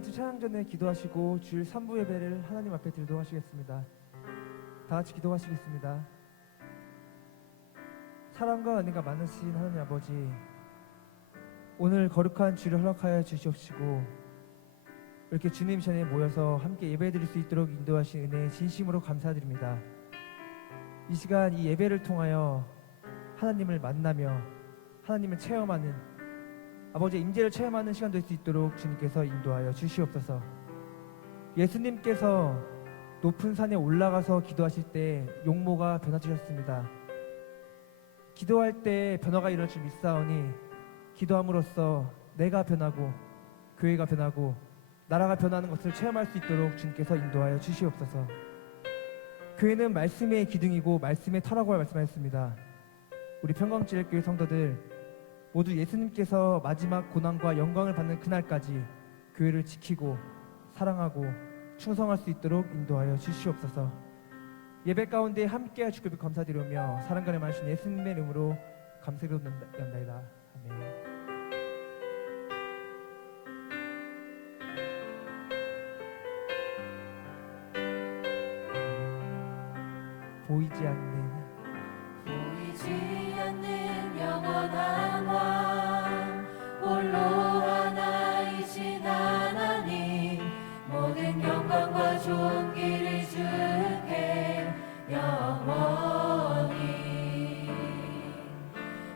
다같이 찬양 전에 기도하시고 주일 3부 예배를 하나님 앞에 드리도록 하시겠습니다. 다같이 기도하시겠습니다. 사랑과 은혜가 많으신 하나님 아버지, 오늘 거룩한 주일을 허락하여 주시옵시고 이렇게 주님 전에 모여서 함께 예배드릴 수 있도록 인도하신 은혜에 진심으로 감사드립니다. 이 시간 이 예배를 통하여 하나님을 만나며 하나님을 체험하는, 아버지의 임재를 체험하는 시간 될 수 있도록 주님께서 인도하여 주시옵소서. 예수님께서 높은 산에 올라가서 기도하실 때 용모가 변화주셨습니다. 기도할 때 변화가 일어날 줄 믿사오니 기도함으로써 내가 변하고 교회가 변하고 나라가 변하는 것을 체험할 수 있도록 주님께서 인도하여 주시옵소서. 교회는 말씀의 기둥이고 말씀의 터라고 말씀하셨습니다. 우리 평강제일교회 성도들 모두 예수님께서 마지막 고난과 영광을 받는 그날까지 교회를 지키고 사랑하고 충성할 수 있도록 인도하여 주시옵소서. 예배 가운데 함께할 주께 감사드리며 사랑과 많으신 예수님의 이름으로 감사드립니다. 아멘. 보이지 않는 영원한 왕, 홀로 하나이신 하나님, 모든 영광과 존귀를 주께 영원히.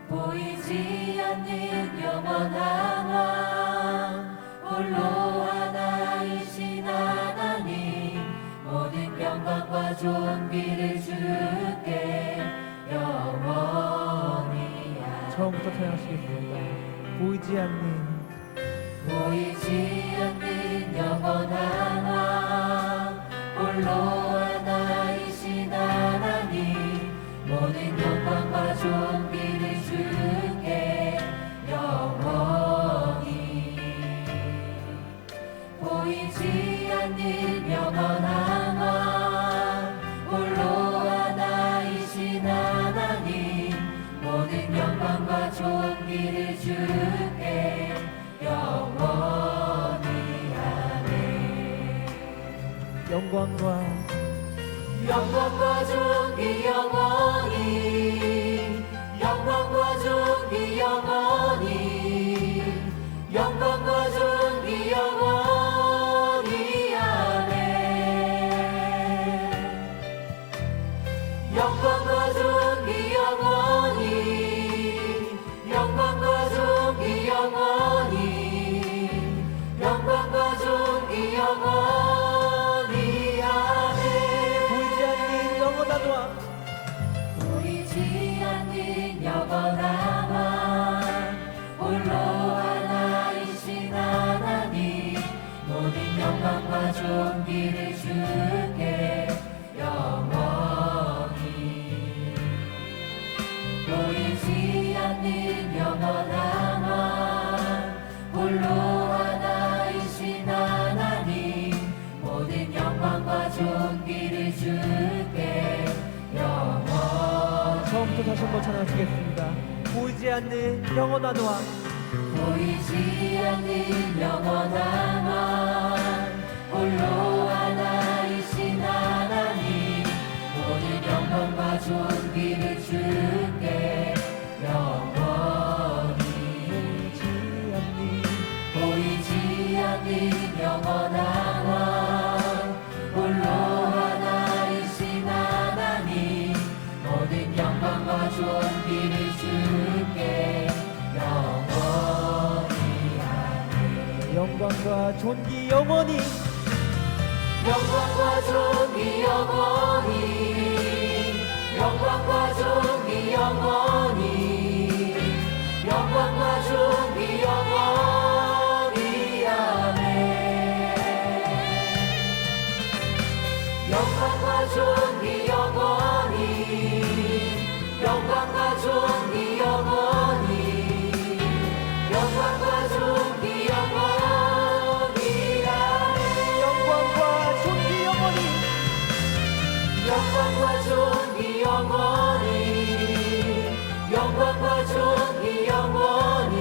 보이지 않는 영원한 왕, 홀로 하나이신 하나님, 모든 영광과 존귀를 주께 영원히. 처음부터 찬양하시겠습니다. 보이지 않는 영원한 왕, 홀로 하나이신 하나님, 모든 영광과 존귀를 주께 영원히. 보이지 않는 영원한 왕, 홀로 하나이신 하나님, 모든 영광과 존귀를 주께 영원히. 아멘. 영광과 존귀 영원히, 영광과 존귀 영원히, 영광과 존귀 영원히. 아멘. 영광과 존귀 영원히, 영광과 존귀 영원히, 영광과 존귀 영원히. 아멘. 보이지 않는 영원한 왕, 보이지 않는 영원한 왕, 홀로 하나이신 하나님, 모든 영광과 존귀를 주께 영원히. 보이지 않는 영원한 왕, 홀로 하나이신 하나님, 모든 영광과 존귀를 주께 영원히. 처음부터 다시 한번 찬양하시겠습니다. 보이지 않는 영원한 왕, 보이지 않는 영원한 왕, 홀로 하나이신 하나님, 모든 영광과 존귀를 주께 영원히. 보이지 않는 영원한 왕, 홀로 하나이신 하나님, 모든 영광과 존귀를 주께 영원히. 아멘. 영광과 존귀 영원히, 영광과 존귀 영원히, 영광과 존귀 영원히, 영광과 존귀 영원히. 아멘. 영광과 존귀 영원히, 영광과 존귀 영원히, 영광과 존귀 영원히. 아멘. 영광과 존귀 영원히, 영광과 존귀 영원히, 영광과 존귀 영원히,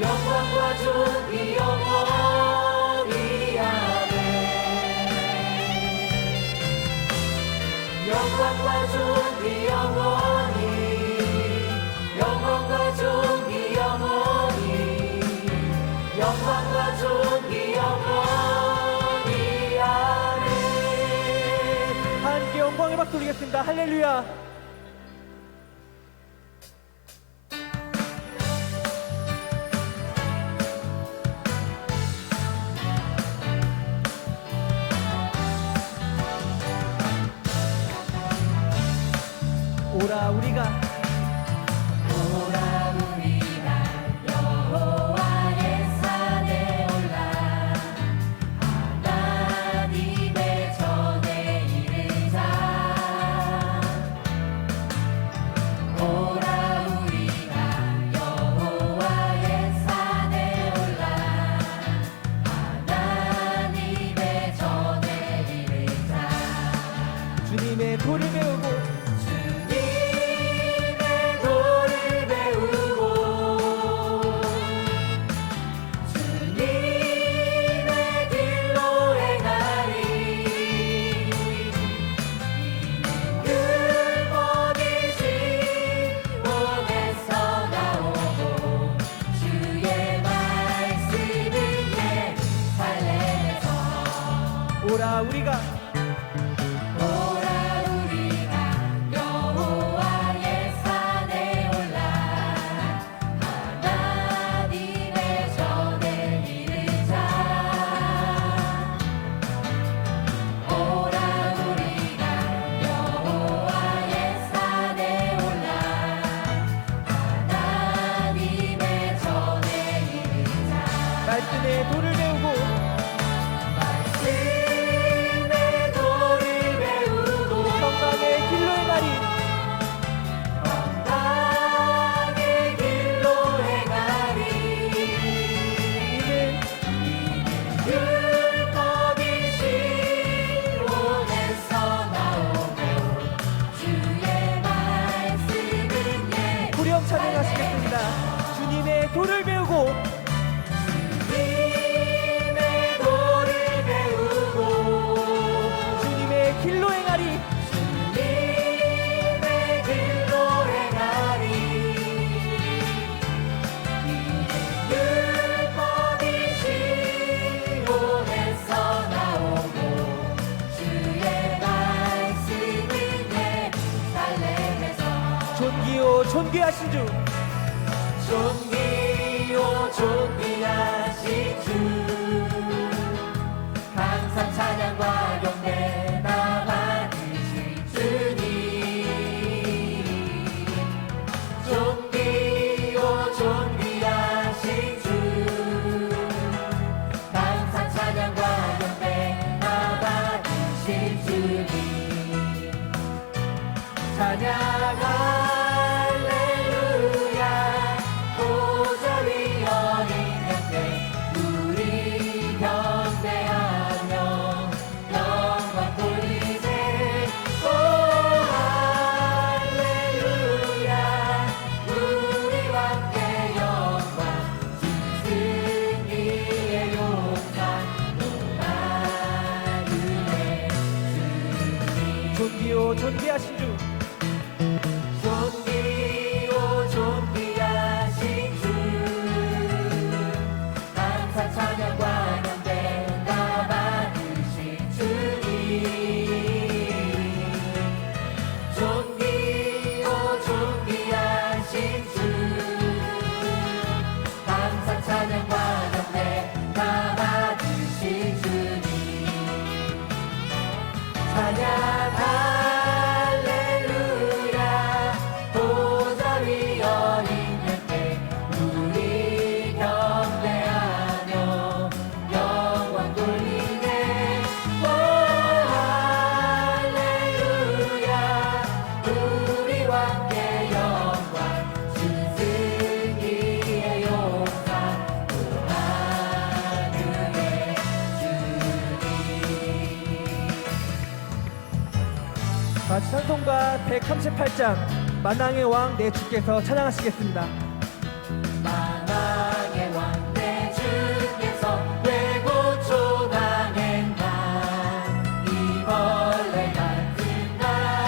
영광과 존귀 영원히. 영광과 존귀 영원히 영광과 존귀 영원히 영광과 존귀 영원히 아멘. 함께 영광의 박수 올리겠습니다. 할렐루야. 오라 우리가 여호와의 산에 올라 하나님의 전에 이르자. 오라 우리가 여호와의 산에 올라 하나님의 전에 이르자. 주님의 도를 배우고 주님의 도를 배우고 주님의 길로 행하리. 이는 율법이신 원에서 나오고 주의 말씀은 예루살렘에서. 오라 우리가 오라 우리가 여호와의 산에 올라 하나님의 전에 이르자. 오라 우리가 여호와의 산에 올라 하나님의 전에 이르자. 말씀의 도를 배우고 말씀의 도를 배우고 평강의 길로 행하리. 건강의 길로 행하리. 율법이신 원에서 나오고 주의 말씀은 후렴 찬양하시겠습니다. 주님의 도를 배우고 주님의 도를 배우고 주님의 길로 행하리. 주님의 길로 행하리. 율법이신 원에서 나오고 주의 말씀은 예루살렘에서. 존귀요 존귀하신 주 존귀요 존귀하신 주 항상 찬양과 경배 다 받으실 주님. 존귀요 존귀하신 주 항상 찬양과 경배 다 받으실 주님. 찬양 할렐루야. 보좌 위 어린 양떼 우리 경배하며 영광 돌리세. 오 할렐루야. 우리와 함께 영광 짐승기의 용사 노아르네 주님. 존귀요 존귀하신 주 존귀요 존귀하신 주 항상 찬양과 경배 다 받으실 주님. 존귀요 존귀하신 주 항상 찬양과 경배 다 받으실 주님. 찬양 할렐루야. 보좌 위 어린 양떼 우리 경배하며 영광 돌리네. 오 할렐루야. 우리와 함께 영광 짐승기의 용사 노아르네 주님. 같이 찬송가 138장 만왕의 왕 내 주께서 찬양하시겠습니다. 만왕의 왕 내 주께서 왜 고초당했나. 이 벌레 같은 나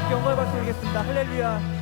하나님께 영광을 받드리겠습니다. 할렐루야.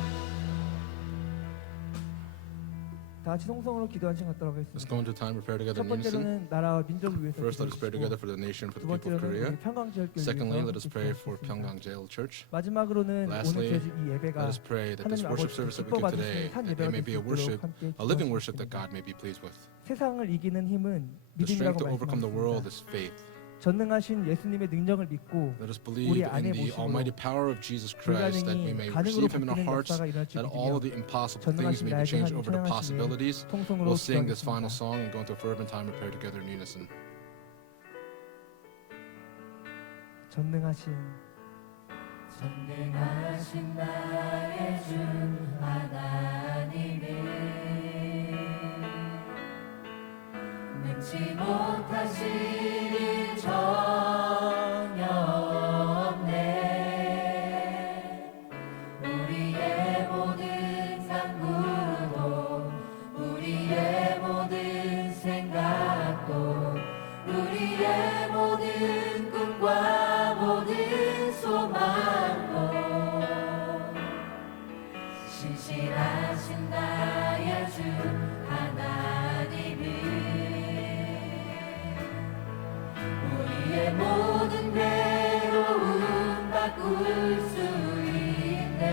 다 같이 성성으로 기도한 시간 갖도록 Let's 하겠습니다. go into time, prepare together 첫 in unison. 번째로는 나라와 민족을 위해서 First, let us pray together for the nation, for 두 the people of 번째로는 Korea. 우리 평강지역교회 Secondly, let us 위해서 pray for 기도하겠습니다. Pyongyang Jail Church. 마지막으로는 Lastly, 오늘 제주 이 예배가 Let us pray that this 하나님 worship 아버지 service that we 기뻐 give today, 받으시는 산 that it 예배가 may be a 될 수 worship, 있도록 함께 a living worship that 기도하겠습니다. God may be pleased with. 세상을 이기는 힘은 The strength 믿음이라고 to overcome the world 말씀하셨습니다. is faith. 전능하신 예수님의 능력을 믿고 Let us believe 우리 in 안에 the 모심으로 almighty power of Jesus Christ, that we 불가능이 may 가능으로 receive Him in our 바뀌는 hearts, 역사가 일어날 줄 that all of 믿으며 the impossible things 전능하신 may be 나에게 changed 하나님 over to 찬양하시며 possibilities. 통성으로 We'll sing this final 기도하겠습니다. song and go into a fervent time and pray together in unison. 전능하신 전능하신 나의 주 하나님이 능치 못하실 일 전혀 없네. 우리의 모든 상구도 우리의 모든 생각도 우리의 모든 꿈과 모든 소망도 신실하신 나의 주 하나님이 우리의 모든 괴로움 바꿀 수 있네.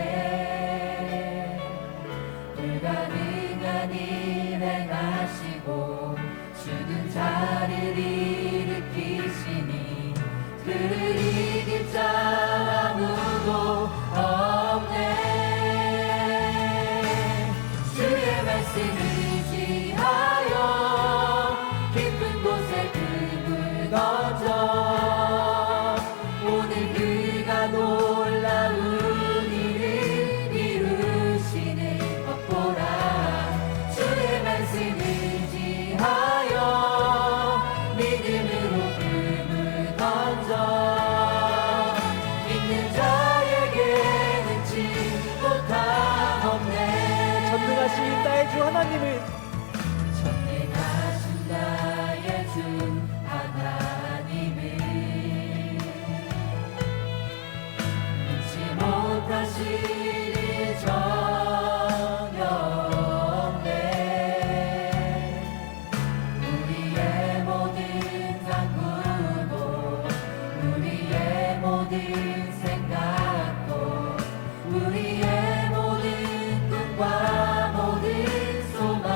불가능한 일 행하시고 죽은 자를 일으키시니 그를 이길 자 아무도 없네. 주의 말씀을 의지하여 깊은 곳에 금을 던져 오늘 그가 놀라운 일을 이루시는 것 보라. 주의 말씀을 의지하여 믿음으로 금을 던져 믿는 자에게는 진보탐 없네. 전능하신 나의 주 하나님을 전능하신 나의 주 하나님을 능치 못하실 일 전혀 없네. 우리의 모든 상구도 우리의 모든 생각도 우리의 모든 꿈과 모든 소망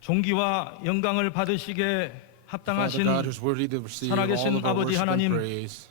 존귀와 영광을 받으시기에 Father 합당하신 God, who's worthy to receive all 살아계신 of our 아버지 worship and 하나님, praise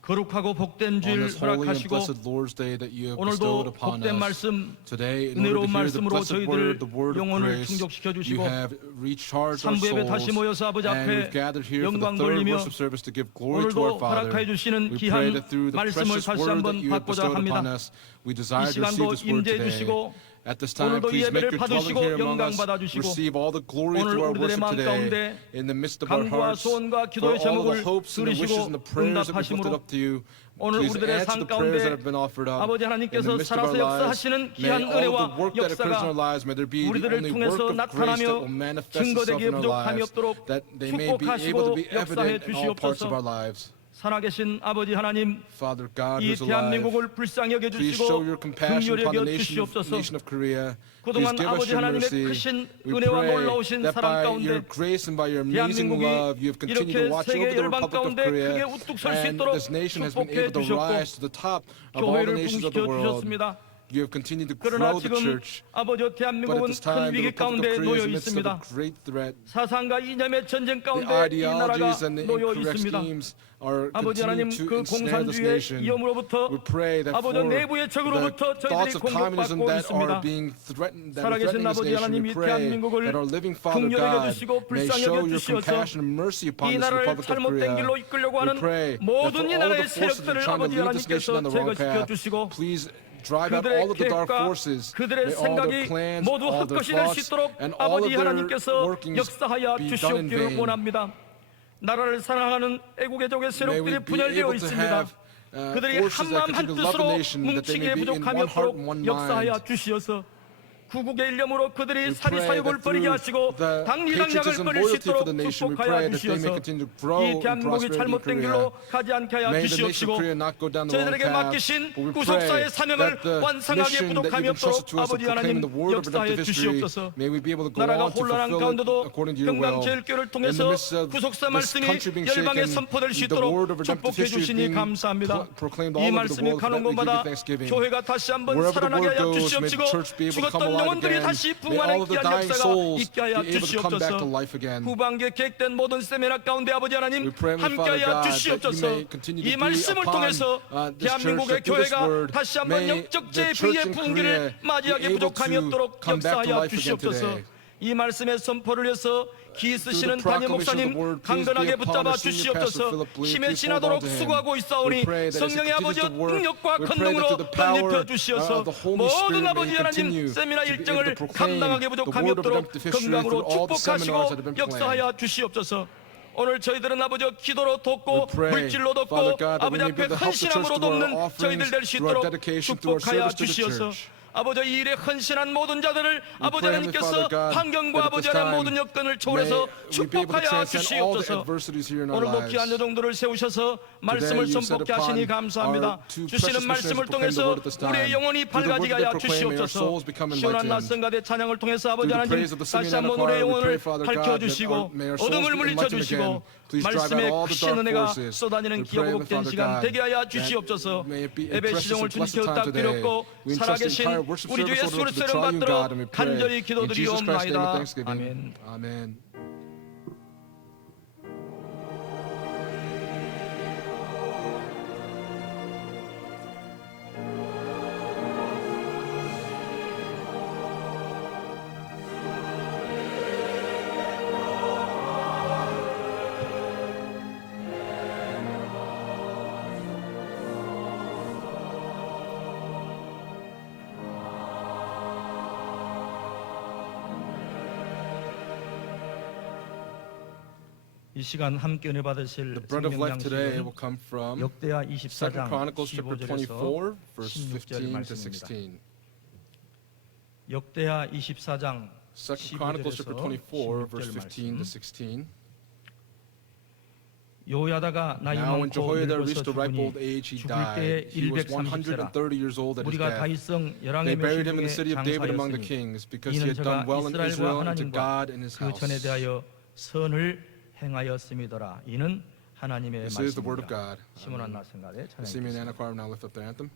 거룩하고 복된 on 주일 this holy and 허락하시고 blessed Lord's Day that you have bestowed 오늘도 upon 복된 us. 말씀, Today, in order to 은혜로운 hear the 말씀으로 blessed 저희들 word, the word of 영혼을 grace, 충족시켜 you 주시고 have recharged our 3부 예배 다시 souls, 모여서 아버지 and 앞에 we've gathered here for the 영광 third 돌리며 worship service to give glory to our 오늘도 Father. 허락해 주시는 We pray 귀한 that through the 말씀을 precious 다시 word that 한번 you have 받고자 bestowed upon 합니다. us, we desire 이 to receive 시간도 this word 임재해 today. 주시고 At this time, 오늘도 이 please make 예배를 your dwelling 받으시고 here among 영광 us. 받아주시고 Receive all the glory 오늘 through our 우리들의 worship 마음 today. 가운데 In the midst of our 간구와 hearts, 소원과 for 기도의 all the 제목을 hopes and the wishes and the prayers that we've lifted 들으시고 up to you, 오늘 please 우리들의 answer 삶 the prayers that 가운데 have been offered up. 아버지 In the 하나님께서 midst of our 살아서 lives, 역사하시는 may 귀한 all the 은혜와 work that occurs in our 역사가 lives, may there be the 우리들을 only 통해서 work of grace that 나타나며 will manifest itself 증거되기에 in our 부족함이 lives, 없도록 that they may be able to be 축복하시고 evident 역사해 in all parts of our 주시옵소서. lives. 살아계신 아버지 하나님, Father God, 이 who's alive, 대한민국을 불쌍히 여겨 please show your 주시고 compassion 긍휼히 upon the 여겨 nation 주시옵소서. of Korea. Please 그동안 give us 아버지 your 하나님의 mercy. 크신 We 은혜와 pray 놀라우신 that 사랑 by your 가운데 grace and by your amazing 대한민국이 love, you have continued to 이렇게 watch 세계 over the 열방 Republic of 가운데 Korea, 크게 우뚝 설 수 and 있도록 this nation has been 축복해 able to 주셨고 rise to the top of all the 교회를 nations of the 붕시켜 world. 주셨습니다. You have continued to 그러나 grow the 지금 church. 아버지 But at 대한민국은 this 큰 time, the 위기 Republic 가운데 of Korea 놓여 is amidst of 있습니다. a great threat. 사상과 이념의 전쟁 The 가운데 이 나라가 ideologies and the 놓여 incorrect 있습니다. schemes are 아버지 하나님 continuing to 그 ensnare this 공산주의의 nation. 위험으로부터 We pray that 아버지 for 내부의 the 적으로부터 thoughts 저희들이 of communism 공격받고 that are 있습니다. being threatened, that are 살아계신 threatening this 아버지 nation, 하나님, we 이 pray 대한민국을 that our living Father 긍휼히 God 여겨주시고 may 불쌍히 show your 여겨주시어서 compassion and mercy upon 이 this 나라를 Republic of 잘못된 Korea. 길로 이끌려고 We 하는 pray that for 모든 이 all 나라의 the forces that are 세력들을 trying to 아버지 lead this nation 하나님께서 on the wrong 제거시켜 path, 주시고 please drive out 그들의 all of the dark 계획과 forces. 그들의 May all their 생각이 plans, 모두 all their 헛것이 될 수 thoughts, 있도록 and all of 아버지 their 하나님께서 workings 역사하여 be done in 주시옵기를 vain. 원합니다. 나라를 사랑하는 애국의 적의 May we 세력들이 be 분열되어 able to 있습니다. have 그들이 forces that 한마음 continue to love the 한뜻으로 nation, that they may 뭉치기에 be in 부족함이 one heart 없도록 and one 역사하여 mind. 주시어서 구국의 일념으로 그들이 We 사리 pray 사욕을 that 버리게 through 하시고 the 당리당략을 patriotism, 버릴 수 loyalty for 있도록 the nation, we 축복하여 pray that they may 주시어서 continue to grow 이 in 대한민국이 prosperity in 잘못된 Korea. 길로 가지 않게 하여 May the nation of 주시옵시고 Korea not go down the wrong 저희들에게 path. 맡기신 But we 구속사의 pray 사명을 that the 완성하기에 mission that 부족함이 you've entrusted 없도록 to us of 아버지 하나님 proclaiming the word of 역사하여 redemptive history, 주시옵소서. may we be able to go 나라가 on to 혼란한 fulfill it 가운데도 according to your will. 평강제일교를 In the 통해서 midst of 구속사 this 말씀이 country being 열방에 shaken, 선포될 수 the word 있도록 of redemptive 축복해 history is 주시니 being 감사합니다. proclaimed 이 all over the 말씀이 world, 가는 that we give you 곳마다 thanksgiving. 교회가 다시 한번 Wherever the 살아나게 word 하여 goes, may the 주시옵시고 church be able to come 죽었던 alive 영혼들이 again. 다시 May all 부흥하는 of the 귀한 dying 역사가 souls 있게 하여 be able to come back to 주시옵소서. life again. 후반기에 계획된 모든 세미나 가운데 아버지 하나님 We pray, my Father 함께하여 God, that you 주시옵소서. may continue to 이 be 말씀을 upon 통해서 this church, 대한민국의 that through this 교회가 word, 다시 한번 may 역적제의 the church 비의 in 부흥기를 Korea 맞이하기 be able 부족함이 to 없도록 come back to 역사하여 life again 주시옵소서. today. 이 말씀의 선포를 위해서 기 쓰시는 Through the 담임 proclamation of the 목사님 word, please be 강건하게 upon 붙잡아 our senior pastor 주시옵소서. Philip Lee. 힘에 Please hold on 지나도록 to him. 수고하고 We 있사오니 pray that as he 성령의 아버지와 continues to work, 능력과 we pray that 권능으로 through the power 덧입혀 주시어서 of the Holy 모든 Spirit 아버지 may 하나님 continue 세미나 to be able 일정을 to proclaim 감당하게 the 부족함이 word of 없도록 redemptive history 건강으로 through all the seminars that have 축복하시고 been 역사하여 주시옵소서. 오늘 저희들은 아버지 기도로 돕고 We pray, 물질로 Father 돕고 God, that we 아버지 may be 앞에 able to help the church 헌신함으로 through our 돕는 offerings, 저희들 될 수 through our 있도록 dedication, through our 축복하여 service to the 주시어서 church. 아버지 이 일에 헌신한 모든 자들을 아버지 pray, Heavenly 하나님께서 Father God, 환경과 that at 아버지 this 하나님 time, 모든 여건을 May 초월해서 we be able to 축복하여 transcend all the 주시옵소서. adversities here in our 오늘도 lives. 귀한 여종들을 세우셔서 말씀을 you set 선포케 하시니 upon 감사합니다. our two 주시는 precious 말씀을 missionaries proclaim the 통해서 word at this time. 우리의 영혼이 Through the word 밝아지게 that they 하여 proclaim, may our 주시옵소서. souls become 시원한 enlightened. 낯선 가대 찬양을 통해서 아버지 Through the 하나님 praise of the 다시 singing 한번 and the 우리의 choir, we 영혼을 pray, Father God, that 밝혀주시고 may our souls 어둠을 be enlightened 물리쳐주시고 again. Please drive out 말씀의 all the 크신 dark 은혜가 forces. 쏟아지는 We pray, 기업복된 Father 시간 God, 되게 하여 that 주시옵소서. may it be a 예배 precious 시정을 and blessed 주님께 time today. 부탁드렸고 We entrust the 살아계신 entire worship 우리 주 service 예수 order to the 그리스도를 triune 받들어 God, and we pray 간절히 in Jesus Christ's name with 기도드리옵나이다. thanksgiving. 아멘. Amen. 이 시간 함께 은혜 받으실 The bread of 생명 life today 양식은 will come from 역대하 2 24장 Chronicles chapter 24, 15절에서 verse 16절 15 to 말씀입니다. 16. 역대하 24장 2 Chronicles chapter 24, verse 15 to 16. 요야다가 나이 Now when 많고 Jehoiada 늙어서 reached the ripe 죽으니 old age, he 죽을 때에 died. He was 130세라 130 years old at his 우리가 death. 다윗성 They 열왕의 buried 멸실 him in the city 중에 of David among the 장사였으니 kings because he 이는 had 저가 done well in Israel 이스라엘과 and to 하나님과 God in his 그 전에 house. 대하여 선을 행하였음이더라. 이는 하나님의 This is the word of 말씀입니다. God. 시몬한 나성가대 The Simeon 찬양했습니다. Anna Choir will now lift up their anthem.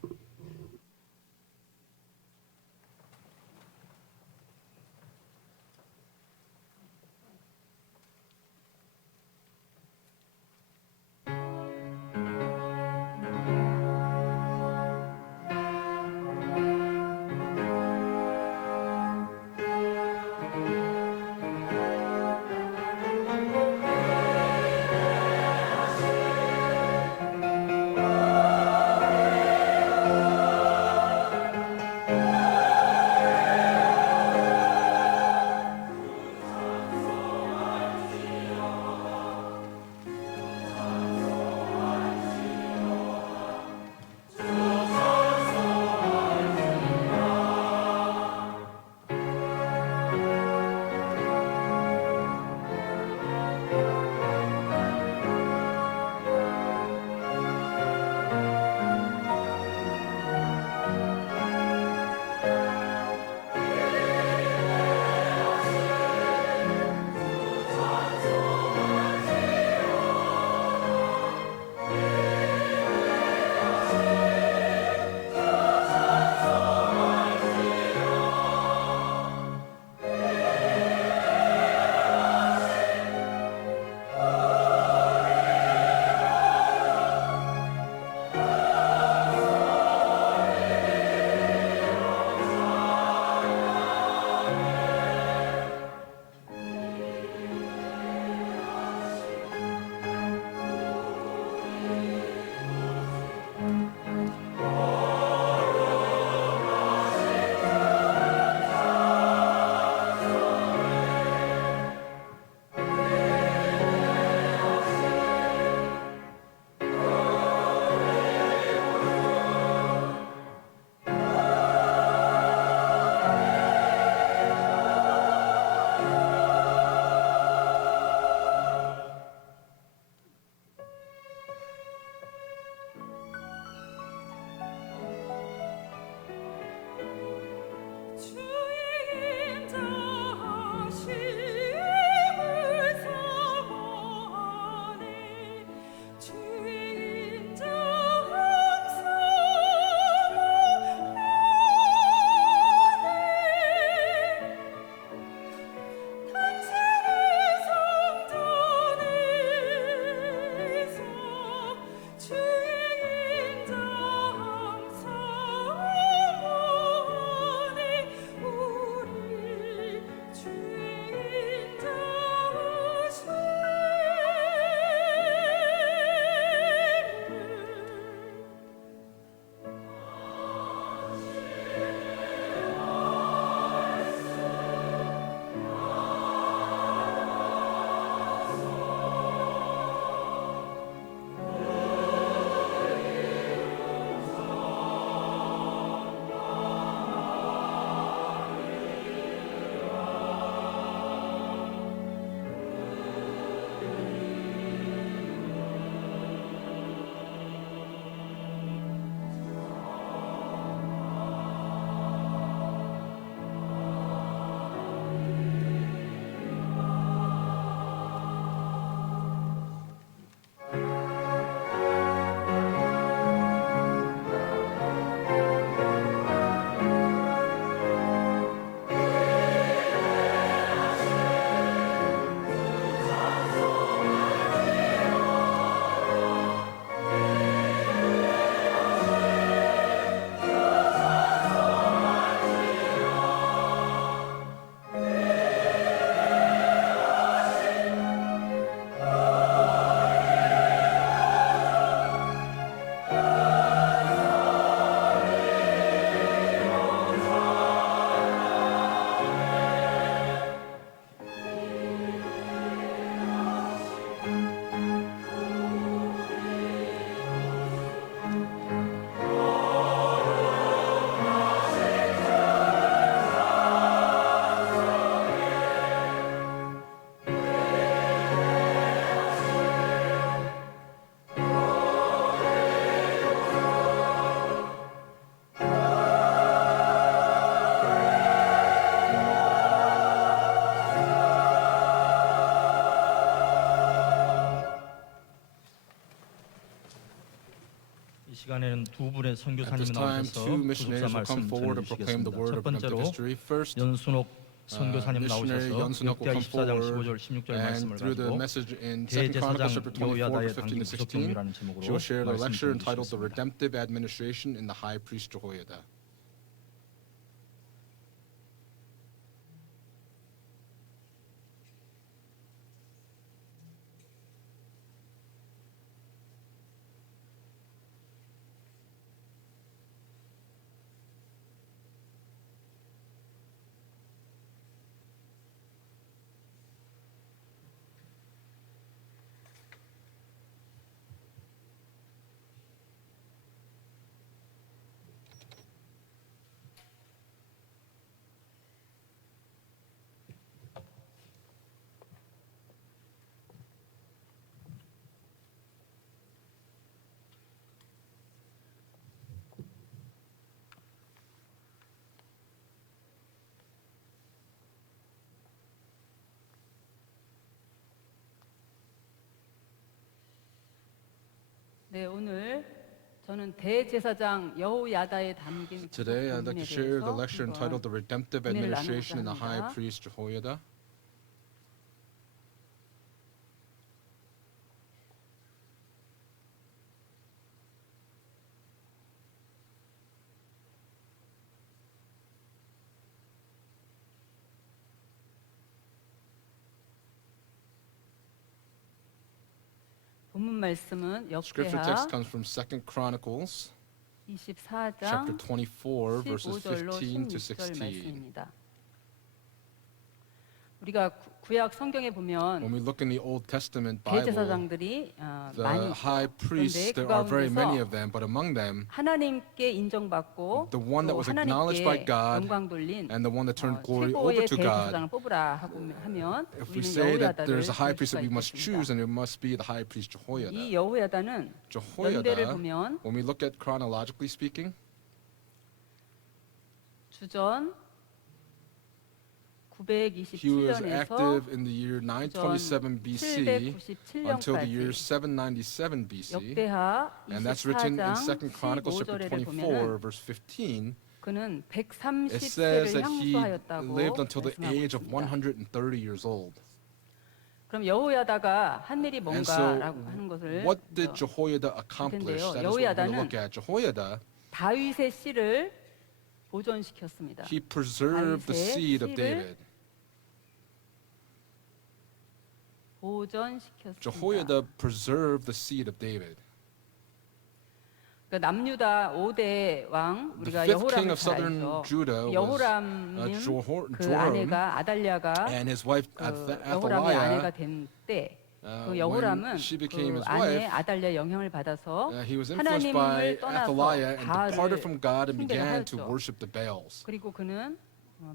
시간에는 두 분의 At 선교사님이 this time, 나오셔서 two 구속사 missionaries will come 말씀 forward to proclaim the 전해주시겠습니다. word 첫 of redemptive 번째로 history. First, 연순옥 선교사님 missionary 나오셔서 연순옥 will 역대하 come 24장 forward 15절 16절 and 말씀을 through the 가지고 message in 2 Chronicles 대제사장 chapter 24, 여호야다의 verse 15 당긴 to 구속 16, 경유라는 제목으로 she will share the 말씀 lecture entitled The 전해주시겠습니다. Redemptive Administration in the High Priest Jehoiada. 네, 오늘 저는 대제사장 여호야다에 담긴 Today, I'd like to share the lecture 한번 entitled The Redemptive 은혜를 Administration in the 나누고자 High 합니다. Priest Jehoiada. 본문 말씀은 Scripture 역대하 text comes from 2 Chronicles 24장 chapter 24, verses 15절로 15 to 16절 16. 말씀입니다. 우리가 구약 성경에 보면 When we look in the Old Testament Bible, 대제사장들이 the 많이 high 있죠. priests, 그런데 그 there are very many 가운데서 of them, but among them, 하나님께 인정받고 the one that 또 was acknowledged by 하나님께 God 영광 돌린 and the one that turned glory over 최고의 to God, 대제사장을 뽑으라 하면 if we 우리는 say that 여호야다를 there's a high 볼 priest that 수가 we must choose, 있겠습니다. then it must be the high priest 이 Jehoiada. 여호야다는 연대를 Jehoiada, 보면 when we look at chronologically speaking, 주전 he was 927년에서 active in the year 927 BC until the year 797년까지 797 BC. 역대하 And that's written in 24장 2 Chronicles chapter 15절에 24, 보면은 verse 15. 그는 It says 130세를 that he 향수하였다고 lived until the 말씀하고 age of 있습니다. 130 years old. 그럼 여호야다가 한 일이 And so, 뭔가라고 하는 것을 what did 먼저 Jehoiada accomplish? 텐데요. That is what we're going to 여호야다는 look at. Jehoiada, 다윗의 씨를 보존시켰습니다. he preserved the 다윗의 seed of 씨를 David. 보존시켰습니다. Jehoiada preserved the seed of David. 그러니까 남유다 5대 왕 The 우리가 fifth king 여호람을 of 잘 southern 알죠. Judah was 여호람님 그 Joram, 아내가 아달랴가 and his wife 여호람의 아내가 Athaliah. 된 때 그 when 여호람은 she became 그 his 아내 wife, 아달랴 영향을 받아서 he was influenced by 하나님을 떠나서 Athaliah and departed 바알을 from God and 숭배를 began to 하였죠. worship the Baals. 그리고 그는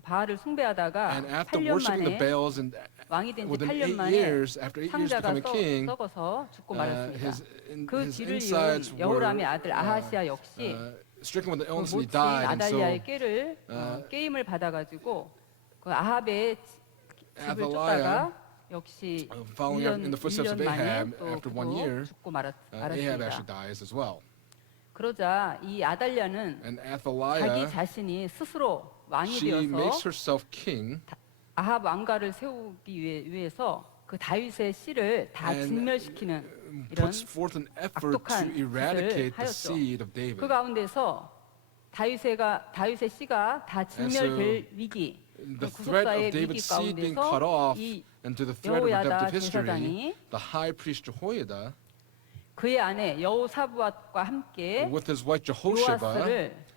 바알을 숭배하다가 And after 8년 worshiping the 만에 Baals, and 왕이 된 지 within 8년 8 만에 years, after 8 years 상자가 becoming king, 썩어서 죽고 말았습니다. his 그 뒤를 insides 이은 were 여호람의 아들 아하시아 역시 stricken with the 그 illness and he 모친 died. And so 아달랴의 꾀를 게임을 받아가지고 그 아합의 집을 Athaliah, 쫓다가 역시 following in the footsteps of 1년 만에 Ahab, 또 after 1 그도 year, 죽고 Ahab actually 말았습니다. dies as well. 그러자 이 아달랴는 And 자기 Athaliah, 자신이 스스로 왕이 she makes 되어서 herself king 아합 왕가를 세우기 위해서 그 다윗의 씨를 다 and 진멸시키는 이런 puts forth an effort to 악독한 eradicate 짓을 the 하였죠. seed of David. 그 가운데서 다윗의 씨가 다 진멸될 위기, The 그 threat 구속사의 of 위기 David's seed being cut 가운데서 off 이 and to the threat of 여호야다 redemptive history, 제사장이 the high priest Jehoiada, 그의 아내 여호사부앗과 함께 with his wife Jehosheba, 요아스를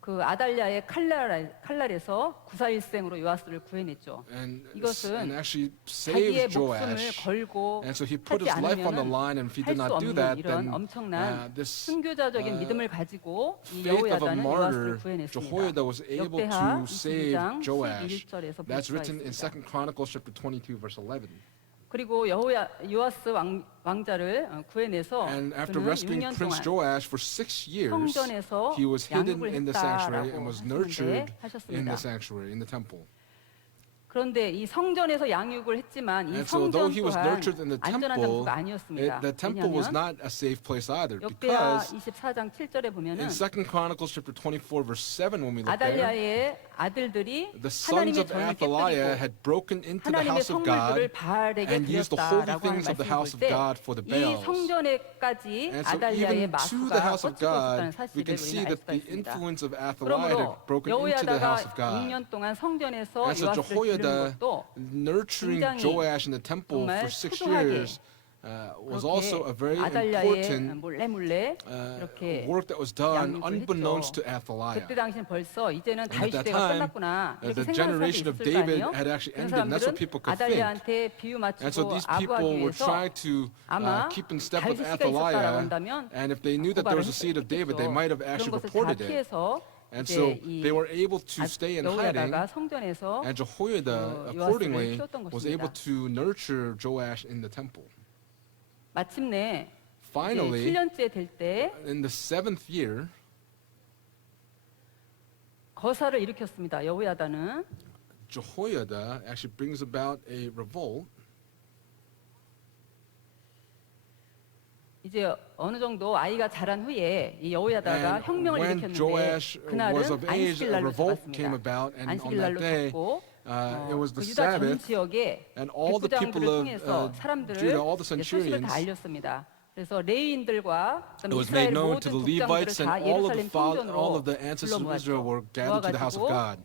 그 아달랴의 칼날에서 구사일생으로 요아스를 구해냈죠. and 이것은 actually 자기의 saved 목숨을 Joash. 걸고 And so he put 하지 his life on the 않으면 line, and if he 할 did 수 not do 없는 that, 이런 then 엄청난 this 순교자적인 믿음을 가지고 이 faith of a 여호야다는 요아스를 martyr, 구해냈습니다. Jehoiada was able 역대하 to save 22장 Joash. 11절에서 볼 That's 수가 written in 있습니다. 2 Chronicles chapter 22, verse 11. 그리고 요아스 왕자를 구해내서 And after 그는 rescuing 6년 Prince 동안 Joash for 6 years, 성전에서 he was hidden 양육을 in the sanctuary and 했다라고 was nurtured in 하셨습니다. the sanctuary, in the temple. 그런데 이 성전에서 양육을 했지만 이 And so though 성전 he was 또한 nurtured in the 안전한 temple, 장소가 아니었습니다. the temple was 왜냐하면 not a safe place either. 역대하 Because 24장 7절에 보면은 in 2 Chronicles chapter 24 verse 7, when we look there, 아달랴의 아들들이 the sons 하나님의 of 전을 Athaliah 깨뜨리고 had broken into the 하나님의 house of God 성물들을 바알에게 and used the holy 드렸다라고 하는 things of the house 말씀을 of God for the 볼 때 이 Baals. 성전에까지 And so 아달랴의 even to the 마수가 house of 뻗치고 있었다는 God, we 사실을 can see 우리는 알 that 수가 the 있습니다. influence of Athaliah 그러므로 had broken into the house of 여호야다가 God. 6년 동안 성전에서 And so 요아스를 기르는 Jehoiada 것도 nurturing 굉장히 Joash in the temple for 정말 6 수도하게 years was also a very 아달랴의 important 몰래 이렇게 work that was done 양육을 unbeknownst 했죠. to Athaliah. 그때 당시는 벌써 이제는 And 다윗 at that 시대가 time, 끝났구나 이렇게 the 생각하는 사람들이 generation of 있을 거 David 아니에요? had actually 그런 ended, and that's what 사람들은 people could think. 아달랴한테 비유 And so 맞추고 these 아부하기 people were 위해서 trying to 아마 keep in step with 다윗의 씨가 있었다라고 Athaliah, 한다면 and if they knew that there 고발을 was a seed of David, they 했겠죠. might have 그런 actually 것을 다 reported it. 피해서 And 이제 so 이 they were able to stay in hiding, 여호야다가 성전에서 and Jehoiada 요아스를 accordingly 키웠던 was 것입니다. able to nurture Joash in the temple. 마침내 이제 Finally, 7년째 될 때 in the 7th year, 거사를 일으켰습니다. 여호야다는 Jehoiada actually brings about a revolt. 이제 어느 정도 아이가 자란 후에 이 여호야다가 And 혁명을 when 일으켰는데 Joash was 그날은 of age, a 안식일 날로 revolt came 잡았습니다. about, and on 안식일 that 날로 day, 잡고 it was the 그 유다 전 Sabbath, 지역에 and all the people 백부장들을 of 통해서 사람들을 Judah, all the 이제 소식을 다 centurions, 알렸습니다. 그래서 레위인들과 it 그다음에 was 이스라엘 made known to 모든 the 국장들을 Levites, and 다 all of 예루살렘 the all 성전으로 of the ancestors of Israel 불러 were gathered to the house of 모아가지고 God.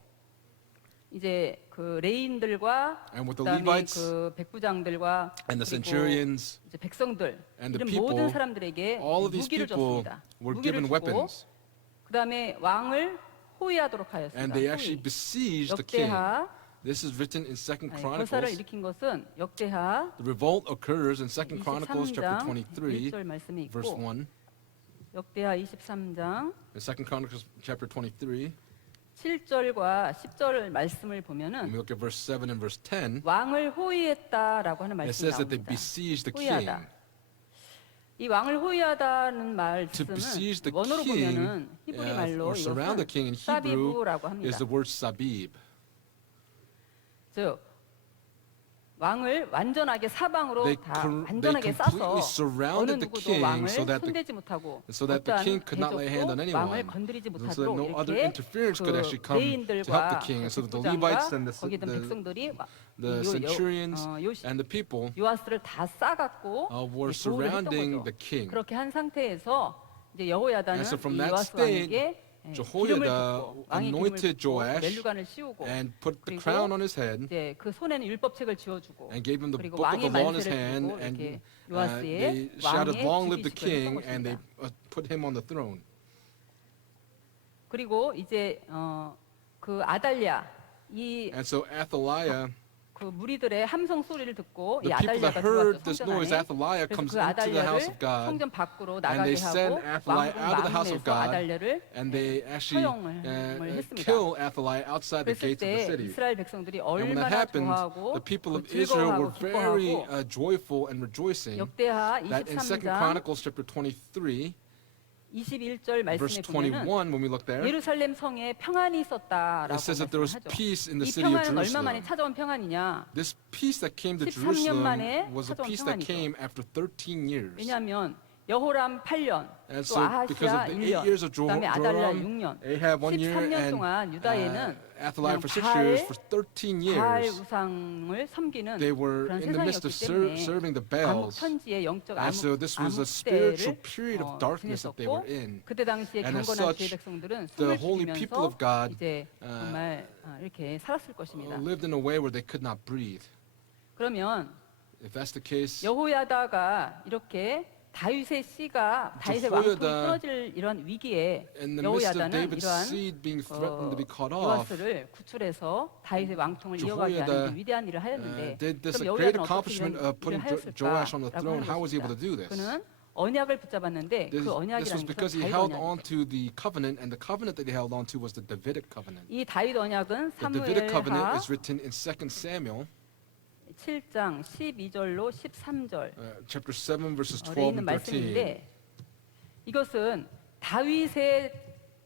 이제 그 레위인들과 And with the 그다음에 Levites 그 백부장들과 and the 그리고 centurions, 이제 백성들 and the 이런 people, 모든 사람들에게 all of these 무기를 people 줬습니다. were 무기를 given 주고 weapons, 그다음에 왕을 호위하도록 하였습니다. and they actually 호위. besieged the king. 역대하 This is written in 2 거사를 Chronicles. 일으킨 것은 역대하 The revolt occurs in 2 Chronicles chapter 23장 23, 1절 말씀이 verse 있고 1. 역대하 23장 In 2 Chronicles chapter 23, 7절과 10절 말씀을 when 보면은 we look at verse 7 and verse 10, 왕을 호위했다라고 하는 it 말씀이 says that they 나옵니다. besieged the king. 호위하다. 이 왕을 호위하다는 To besiege the 말씀은 원어로 king, 보면은 히브리 말로 or surround the 이것은 king in Hebrew, 사비부라고 합니다. is the word sabib. 즉 왕을 완전하게 사방으로 They 다 com- 완전하게 they 싸서 completely 어느 surrounded the 누구도 king 왕을 so that the- 손대지 못하고 so that the 어떠한 king could not lay hand on 대적도 anyone, 왕을 건드리지 so that 못하도록 no other 이렇게 interference could 그 actually come to help 레인들과 the king. And so the Levites and 거기 있던 백성들이 the centurions and the people 요아스를 다 싸갖고 were 이제 보호를 했던 surrounding 거죠. the king. 그렇게 한 상태에서 이제 여호야다는 And so from 이 that 요아스 state, 왕에게 기름을 Jehoiada 붓고 왕의 기름을 anointed 붓고 Joash 멜류관을 씌우고 and put the 그리고 crown on his head 이제 그 손에는 율법책을 쥐어주고 and gave him the 그리고 book of the 왕의 law in his 만세를 hand, 들고 and 이렇게 they 요아스의 shouted, 왕의 "Long live the 즉위식을 king!" 했던 and they 것입니다. put him on the throne. 그리고 이제 그 아달랴 이 And so Athaliah, 그 무리들의 함성 소리를 듣고 이 the people 아달랴가 that heard 들어왔죠 this 성전 noise, 안에. Athaliah 그래서 comes 그 into the house 아달랴를 of God, 성전 밖으로 and 나가게 they send 하고 Athaliah out of the house of 왕궁 God, 아달랴를 and they actually 처형을 했습니다. kill Athaliah outside the 그랬을 gates of the 때 city. 이스라엘 백성들이 And when that 얼마나 happened, 좋아하고 the people of 그 Israel were 즐거워하고 very 기뻐하고 joyful and rejoicing 역대하 that in 2 23장 Chronicles chapter 23, 21절 verse 말씀에 보면은 21, when we look there, 예루살렘 성에 평안이 있었다라고 it says that there was 말씀하죠. peace in the 이 city of 평안은 얼마 만에 Jerusalem. 찾아온 평안이냐? This peace that came to 13년 Jerusalem 만에 was a 찾아온 peace that 평안이죠. came after 13 years. 왜냐하면 여호람 8년, And 또 so because 아하시아 of the 1년, 8 years of 그다음에 아달랴 Joram, 6년, Ahab 1 year, 13년 and 동안 유다에는 Athaliah for 6 그냥 years, for 13 바알 years, 우상을 섬기는 they were 그런 in the midst of 세상이었기 때문에 serving the 암흑 Baals. 천지의 영적 And so this was a spiritual 암흑 period 시대를 of darkness that they 지냈었고 were in. 그때 당시에 And as 경건한 such, 주의 백성들은 the 숨을 holy people 죽이면서 of God 이제 정말 이렇게 살았을 것입니다. lived in a way where they could not breathe. 그러면 If that's the case, 여호야다가 이렇게 다윗의 씨가 다윗의 왕통이 Jehoiada, 끊어질 이런 위기에 in the midst of 여호야다는 David's 이러한 seed being threatened to be cut off, 요아스를 구출해서 다윗의 왕통을 이어가게 Jehoiada, 하는 위대한 일을 하였는데 did this 그럼 great 여호야다는 어떻게 accomplishment 이런 of putting 일을 Joash on the 하였을까라고 throne. 하는 How was he able to do 것입니다. this? 그는 언약을 붙잡았는데 This 그 was 언약이라는 because 것은 he 다윗 held 언약이에요. on to the covenant, and the covenant that he held on to was the Davidic covenant. 이 다윗 언약은 The Davidic covenant 사무엘하 is written in 2 Samuel 7장 12절로 13절 chapter 7 verses 에 12 있는 and 13. 말씀인데 이것은 다윗의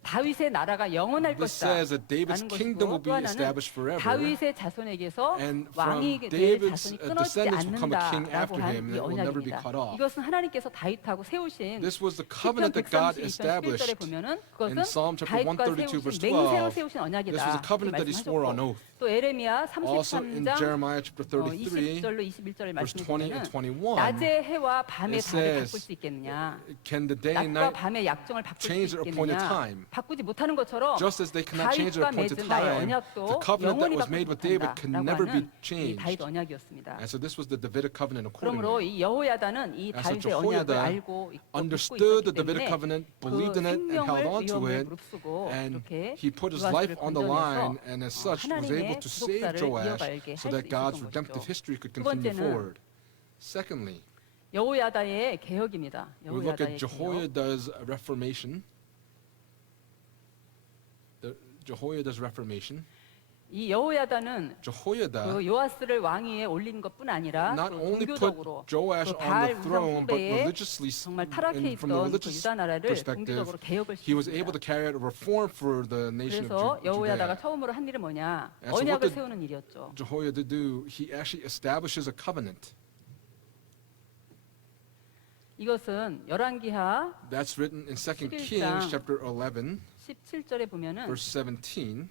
다윗의 나라가 영원할 This 것이다. says that David's 라는 kingdom will 것이고 또 be 하나는 established forever. 다윗의 자손에게서 And 왕이 from 될 David's 자손이 끊어지지 descendants will come a king 않는다라고 after 한 him 이 that will never be 언약입니다. cut off. 이것은 하나님께서 다윗하고 세우신 This was the 시편 covenant that God 132편 11절에 established 보면은 in 그것은 Psalm chapter 다윗과 132 verse 세우신 맹세로 12. 세우신 언약이다. This was a covenant that he swore on 말씀하셨고 oath. 또 에레미야 Also in 33장 Jeremiah chapter 33, 20절로 21절의 verse 20 and 말씀에 21, 낮의 해와 밤의 it 달을 says, 바꿀 수 있겠느냐? can the day and 낮과 night, 밤의 약정을 바꿀 change 수 their appointed 있겠느냐? time? 바꾸지 못하는 것처럼 just as they cannot change their 다윗과 appointed 맺은 나의 time, 언약도 the covenant that 영원히 was 바꾸지 made with David can never be 못한다라고 하는 이 changed. 다윗 언약이었습니다. And so this was the Davidic covenant 그러므로 accordingly. 이 여호야다는 이 And so 다윗의 언약을 Jehoiada 알고 있고 믿고 Understood the 있었기 Davidic 때문에 covenant, 그 believed in it, and held 생명을 on to 위험에 it, 무릅쓰고 and 이렇게 he put his 요아스를 life on the line, 건져내서 and as such was 하나님의 able to save 구속사를 Joash 이어가게 so 할 수 that God's 있었던 redemptive 것이죠. history could 두 continue 번째는 forward. Secondly, 여호야다의 개혁입니다. we look 여호야다의 at 개혁. Jehoiada's reformation. Jehoiada's reformation. 이 여호야다는 Jehoiada 그 요아스를 왕위에 올린 것뿐 아니라 not 또 only 종교적으로 put Joash 그 on 바알 the 우상 throne, but 숭배에 religiously, 정말 타락해 and from the 있던 그 religious 유다 나라를 perspective, 종교적으로 개혁을 he was able to 시켰습니다. carry out a reform for the nation 그래서 of 여호야다가 Judea. 처음으로 한 일은 뭐냐? And so what 언약을 did 세우는 일이었죠. Jehoiada do? He actually establishes a covenant. 이것은 열왕기하 That's written in 2 11장 Kings chapter 11, 17절에 보면은 verse 17.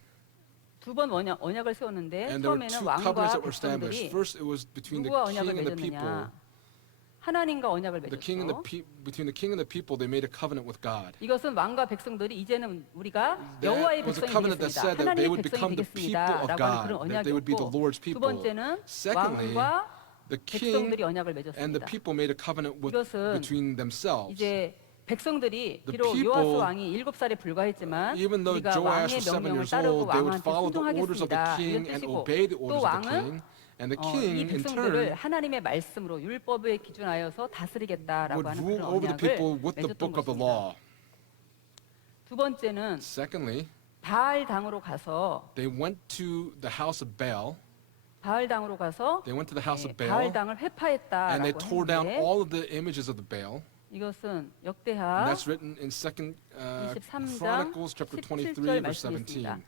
두 번 언약을 세웠는데 And there were 처음에는 two covenants 왕과 that were established. 백성들이 First, it was between the 누구와 king 언약을 and the people. 맺었느냐? 하나님과 언약을 The king and the 맺었죠. between the king and the people, they made a covenant with God. 이것은 왕과 백성들이 이제는 우리가 That 여호와의 was a 백성이 covenant that 되겠습니다. said that they 하나님의 would 백성이 become the people of 되겠습니다라고 하는 그런 God, that they would be the 언약이었고 Lord's 두 people. 번째는 Secondly, 왕과 the king 백성들이 언약을 and the 맺었습니다. people made a covenant with 이것은 between themselves. 이제 백성들이 The 비록 people, 요아스 왕이 7살에 불과했지만 Even though 우리가 Joash 왕의 was 7 명령을 years 따르고 old, they would 왕한테 follow the orders of the 순종하겠습니다. king 이런 and 뜻이고 obey the 또 orders of the 왕은 king. And the 이 king, in 백성들을 turn, 하나님의 말씀으로 율법에 기준하여서 다스리겠다라고 would 하는 rule 그런 over the 언약을 people with the 맺었던 book of the 것입니다. law. 두 번째는 Secondly, 바알 당으로 가서 they went to the house of Baal. 바알 당으로 가서 They went to the house of 바알 Baal, 당을 and 회파했다라고 they tore down 하는데 all of the images of the Baal. 이것은 And 역대하 that's written in 2 23장 Chronicles chapter 23, 17절 verse 17. 말씀이 있습니다.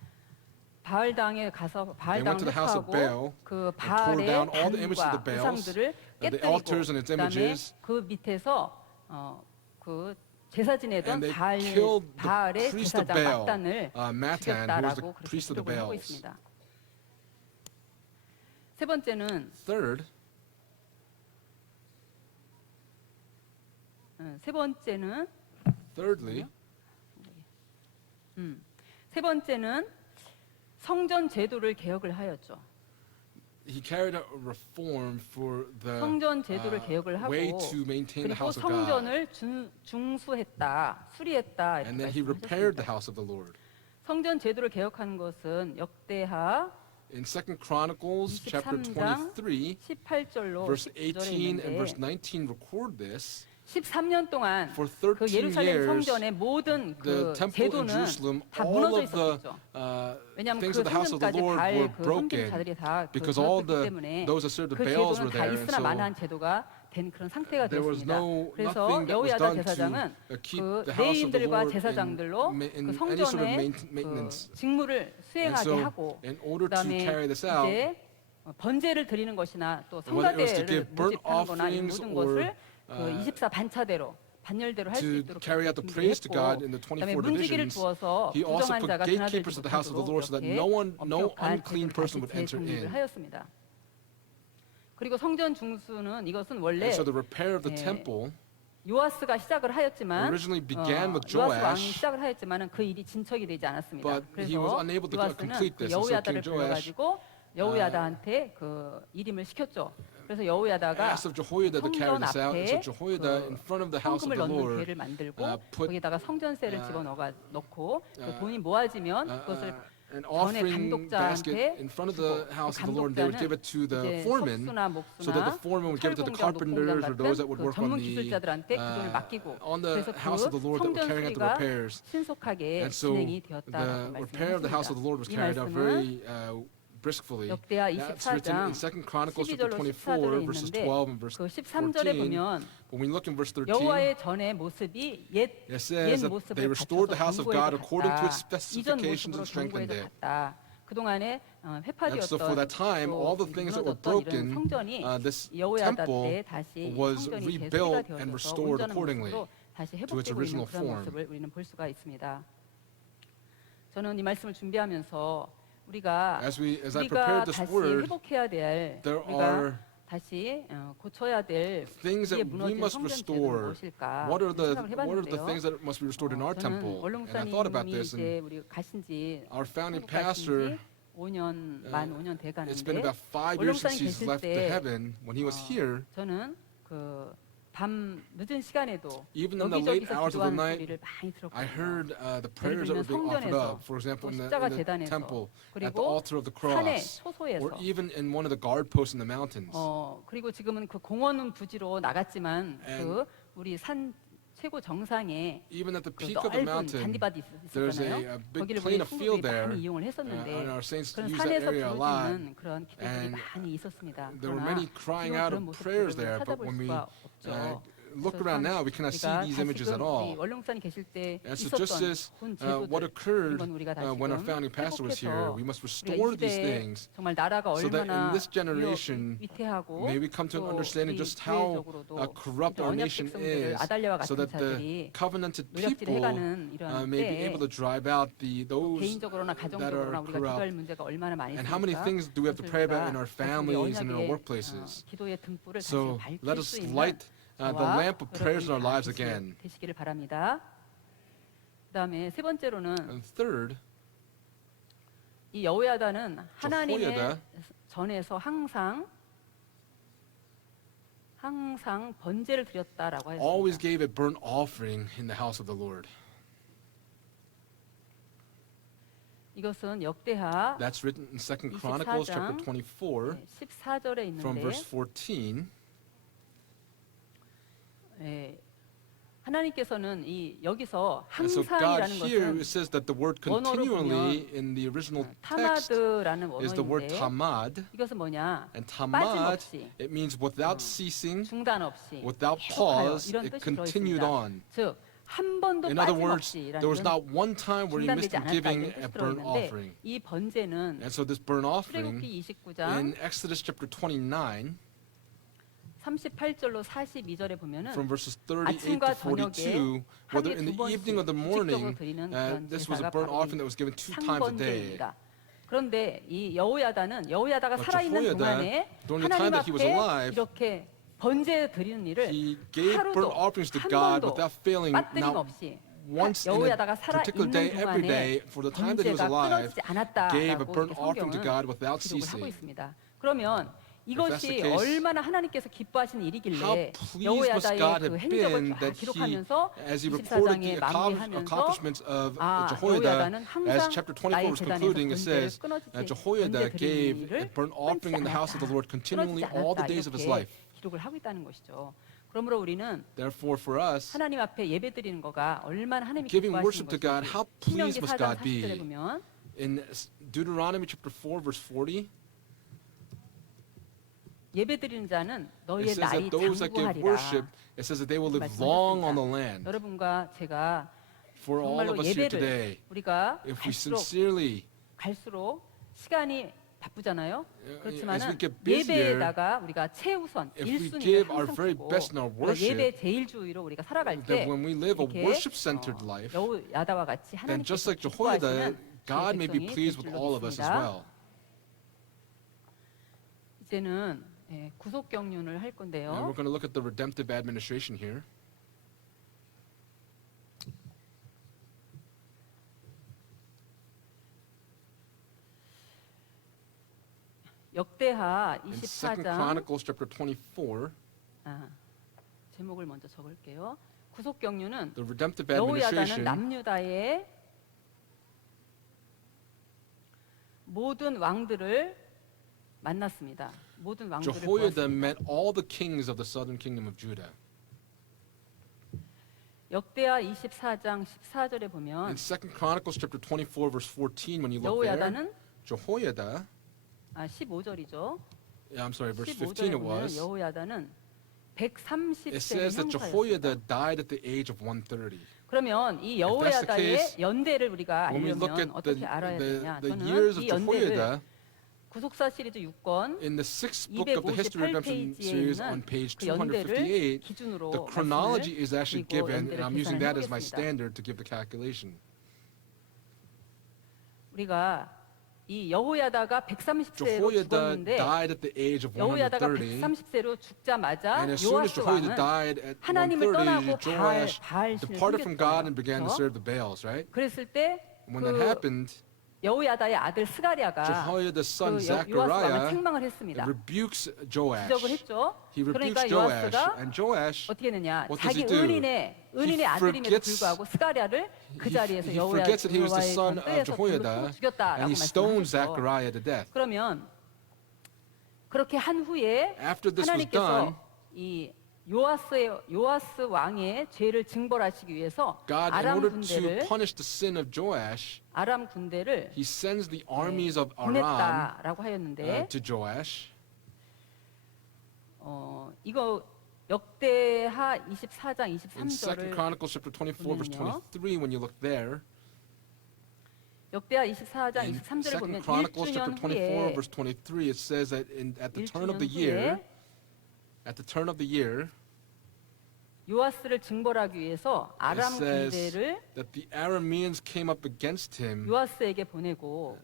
바알 당에 가서 바알 They went 당을 to the house of Baal 회파하고 그 and tore 바알의 down all the images of the 단과 Baals, 우상들을 the 깨뜨리고 altars and its 그다음에 images, 그 밑에서 그 제사 지내던 and they killed the 바알의 priest of 제사장 Baal, 마단을 Matan, who was the 죽였다라고 그렇게 priest of the 기록을 하고 Baals. 있습니다. 세 번째는 Third, thirdly, 성전 제도를 개혁을 하였죠. he carried out a reform for the 성전 제도를 개혁을 하고 way to maintain the 그리고 house of God. 성전을 중수했다, 수리했다 이렇게 And then he repaired the 말씀하셨습니다. house of the Lord. 성전 제도를 개혁하는 것은 역대하 In 2 Chronicles chapter 23장 23, 18절로 verse 19절에 18 and verse 있는데 19 record this. 13년 동안 For 그 13 예루살렘 years, 성전의 모든 the 그 temple in 제도는 Jerusalem, 다 all 무너져 of the 있었죠. things 왜냐하면 그 of the house of the 성전까지 Lord 바알 were 그 broken 섬기자들이 다그 because all 들었기 the 때문에 those that served the 그 Baals 제도는 were 다 there, and 있으나 so 만한 제도가 된 그런 상태가 there was 되었습니다. no 그래서 nothing that was 여호야다 done 제사장은 to keep 그 the house of the 레위인들과 Lord 제사장들로 in 그 any sort of 성전의 maintenance. 그 직무를 And 수행하게 so, 하고 in order to 그다음에 carry this out, 이제 번제를 드리는 것이나 또 whether it was to 성가대를 give burnt 모집하는 거나 이 offerings 모든 or, 것을 그 24 반차대로 반열대로 할 수 to 있도록 carry out the 준비를 praise to 했고 God in the 그다음에 24 문지기를 divisions, 두어서 he also 부정한 put 자가 gatekeepers 드나들지 of the house of the Lord so that 못하도록 no 엄격한 unclean 제도를 person would 다시 enter 재정립을 in. 하였습니다. 그리고 성전 중수는 이것은 원래 And so the repair of the 예, temple 요아스가 시작을 하였지만 originally began with 요아스 왕이 Joash, 시작을 하였지만은 그 일이 진척이 되지 않았습니다. but he was 그래서 unable to 요아스는 complete 그 this. And so 여호야다를 King Joash 불러가지고 여호야다한테 그 일임을 시켰죠. 그래서 여호야다가 asked of Jehoiada to carry 성전 this out. And so 앞에 Jehoiada, in front of the house of 헌금을 the 넣는 Lord, 괴를 만들고 put, 거기다가 성전세를 집어넣고 그 돈이 모아지면 그것을 an 전에 offering basket 감독자한테 in front of the 주고 house 그 of the Lord. They would give it to the 이제 foreman, 석수나 so that the 목수나 foreman would give it to the 철공장, carpenters or 목공장 those that 같은 would 그 work on 전문 the 기술자들한테 그 돈을 맡기고 on the 그래서 house of the Lord that were 성전 carrying out the 수리가 repairs. 신속하게 And so 진행이 the 되었다라고 repair of the house of the Lord was 말씀하셨습니다. 이 carried out 말씀은 very briskly. 역대하 That's written in 24장 2 Chronicles chapter 12절로 24 14절에 verses 있는데 12 and verse 그 13절에 14. 보면 But when you look in verse 13, 여호와의 전의 모습이 옛 it says that 모습을 they restored the 갖춰서 house of God 견고해져 according to its 갔다. 이전 specifications 모습으로 and strengthened 견고해져 it. 갔다. 그동안에 And so for that 회파되었던 time, all the things that were broken, 성전이 this 여호야다 temple 때 다시 was 성전이 rebuilt 재개가 and 되어져서 restored 온전한 accordingly 모습으로 다시 to its 회복되고 있는 original 그런 form. 모습을 우리는 볼 수가 있습니다. 저는 이 말씀을 준비하면서 우리가 As I 우리가 prepared this 다시 word, 회복해야 될 there 우리가 are 다시 고쳐야 될 things 우리의 that we 무너진 must 성전 제도는 restore. 무엇일까 What are 생각을 the 해봤는데요. things that must be restored in our 저는 temple? 원로 And I thought about 목사님이 this, and 이제 우리 가신지 our founding 한국 가신지 pastor, 5년 만 5년 it's been 돼가는데 about 5 원로 years since 목사님 he's 계실 left the 때 heaven. When he was here, 저는 그 밤 늦은 시간에도 even in the late 여기저기서 hours of the 기도하는 night, 소리를 많이 I 들었거든요. heard the prayers that were being offered up. For example, in 십자가 the 재단에서, temple, at the 그리고 altar of the 산에 cross, 소소에서 or even in one of the guard posts in the mountains. 그리고 지금은 그 공원은 부지로 나갔지만 And 그 우리 산 최고 정상에 Even at the 그 peak of the 넓은 mountain, 잔디밭이 there's 있었잖아요. a big 거기를 plain 우리 of field 성도들이 there, 많이 이용을 and 했었는데 our saints 그런 use that 산에서 area a lot. 부르짖는 그런 기도들이 And 많이 있었습니다. There were 그러나 many crying 지금 out 그런 of prayers there, 모습들을 but 찾아볼 when we 수가 없죠. look around now, we cannot see these images at all. 원룡산 계실 때 And so just 있었던 as 본 what 제도들 occurred 이건 우리가 다시 when our founding pastor was here, we must 우리가 restore 이 these 시대에 things 정말 나라가 so that in 얼마나 this generation, 위태하고 may we come to an 또 understanding 우리 just how 교회적으로도 corrupt our 언약 nation 백성들을 is, 아달랴와 so 같은 that the 자들이 covenanted 노력질을 people 해가는 이런 may be 때에 able to drive out those 개인적으로나 that 가정적으로나 are 우리가 기도할 corrupt. 문제가 얼마나 많이 And how many 있습니까? things do we have to pray about in our 그것을 우리가 families and in our 언약의, workplaces? 기도의 등불을 다시 So let 밝힐 us 수 있는 light the 저와 lamp of prayers in our 여러분이 lives 다 again. 되시기를 바랍니다. 그다음에 세 번째로는 And third, 이 여호야다는 하나님의 여호야다. 전에서 항상 번제를 드렸다라고 always 했습니다. gave a burnt offering in the house of the Lord. 이것은 역대하 That's written in 2 Chronicles chapter 24 14절에 from 있는데 verse 14. 예, 하나님께서는 이 여기서 And so God 항상이라는 here 것은 says that the word 원어로 continually in the original text 타마드라는 is the word 원어인데 tamad. 이것은 뭐냐? And tamad, 빠짐없이 it means without ceasing, 중단 없이 without 계속하여 pause, 이런 it 뜻이 continued 들어있습니다. on. 즉, 한 번도 In other words, 빠짐없이라는 there was 이런 not one time where he missed 중단되지 in 않았다 giving 이런 a 뜻이 burnt 들어있는데 offering. 이 번제는 And so this burnt offering 출애굽기 29장 in Exodus chapter 29, 38절로 42절에 보면은 from verses 38 to 아침과 42, whether in the evening or the morning, 드리는 그런 this was a 제사가 burnt 바로 offering that was given 2 times a day. 상번제입니다. 그런데 이 여호야다가 But 살아있는 Jehoiada, 동안에 during the time 하나님 that he was 앞에 alive, 이렇게 번제 드리는 일을 he gave burnt 하루도 offerings to 한 God 번도 without failing, 빠뜨림 not 없이 once in a 여호야다가 particular 살아있는 day, every day, 동안에 for the time that he was 번제가 alive, 끊어지지 gave a 않았다라고 burnt 이렇게 offering to 성경은 God without 기록을 하고 ceasing. 있습니다. 그러면 이것이 the case, 얼마나 하나님께서 기뻐하시는 How 일이길래 pleased must 여호야다의 God 그 have 행적을 been 쫙 that 기록하면서 as he reported the 24장에 마무리하면서 accomplishments of Jehoiada, 여호야다는 as 항상 chapter 24 나의 was concluding, it 재단에서 says 번제를 끊어지지 that Jehoiada 번제 gave 드리는 a 일을 burnt offering in the house of the Lord continually 끊어지지 all the 않았다 days of his 이렇게 life. 기록을 하고 있다는 것이죠. 그러므로 우리는 Therefore, for us, 하나님 앞에 예배 드리는 거가 얼마나 하나님이 giving 기뻐하시는 worship to God, 것인지 how pleased 신명기 must 4장 God 40절에 be? 보면 In Deuteronomy chapter 4, verse 40, 예배 드리는 자는 it 너희의 says 날이 that those that give worship, 장구하리라. it says that they will live long on the land. 여러분과 제가 For all 정말로 of us here 예배를 today, 우리가 if we 갈수록 sincerely, 시간이 바쁘잖아요. as we 그렇지만은 get busier, 예배에다가 우리가 최우선 if we 1순위를 give our 항상 very 두고 best in our 우리가 worship, 예배 제일주의로 우리가 살아갈 때 that when we live a 이렇게 worship-centered life, 여호야다와 같이 then just 하나님께서 like Jehoiada, 기뻐하시는 God may be 백성이 pleased 될 with 줄로 all of us as 믿습니다. well. 이제는 구속 경륜을 할 And 건데요. we're going to look at the redemptive administration here. 역대하 In 2 24장 Chronicles chapter 24, 제목을 먼저 적을게요. 구속 경륜은 the redemptive 여호야다는 administration, 남유다의 모든 왕들을 만났습니다. 모든 왕들을 Jehoiada 보았습니다. met all the kings of the southern kingdom of Judah. 역대하 24장 14절에 In 보면 2 Chronicles chapter 24, verse 14, when you look there, 여호야다는 Jehoiada 15절이죠. Yeah, I'm sorry, verse 15 15절에 it 보면 was. 여호야다는 It 130세의 says that 형사였습니다. Jehoiada died at the age of 130. 그러면 이 If that's the 여호야다의 case, 연대를 우리가 When we look 알려면 at 어떻게 알아야 되냐? the 저는 years of 이 연대를 Jehoiada, 구속사 시리즈 6권 in the sixth book of the History of Redemption 258페이지에 series on 있는 page 그 연대를 258, 기준으로 the chronology 말씀을 is actually 드리고 given, 연대를 and I'm using 계산을 that as my 해보겠습니다. standard to give the calculation. 우리가 이 여호야다가 130세로 Jehoiada 죽었는데 died at the age of 여호야다가 130, 130세로 죽자마자 and as soon as 요아스 Jehoiada 왕은 died at 하나님을 130, 떠나고 Joash 바알신을 departed from God and 섬겼어요. began to 그렇죠? serve the Baals, right? 그랬을 때 When that 그 happened, 여호야다의 아들 스가랴가 Jehoiada's son 그 요아스 왕을 Zechariah 책망을 했습니다. rebukes Joash. 지적을 했죠. He rebukes 그러니까 Joash, 요아스가 and Joash, 어떻게 했느냐? what does 자기 he do? 은인의 아들임에도 forgets- 불구하고 스가랴를 그 자리에서 he forgets that he was the 여호야의 son of 전대에서 Jehoiada, 불로 죽였다라고 and he stones 말씀하셨죠. Zechariah to death. 그러면 그렇게 한 후에 After this was 하나님께서 done, 이 요아스 왕의 죄를 징벌하시기 위해서 God, in 아람 order to 군대를 punish the sin of Joash, 아람 군대를 he sends the armies of Aram 보냈다라고 하였는데 to Joash. 이거 역대하 24장 In 2 23절을 Chronicles chapter 24, verse 보면요. 23, when you look there, 역대하 24장 in 23절에 2 보면 Chronicles chapter 1주년 24, 후에 verse 23, it says that at the turn of the 1주년 year, 후에 at the turn of the year, 요아스를 징벌하기 위해서 it 아람 says 군대를 that the Arameans came up against him, 요아스에게 보내고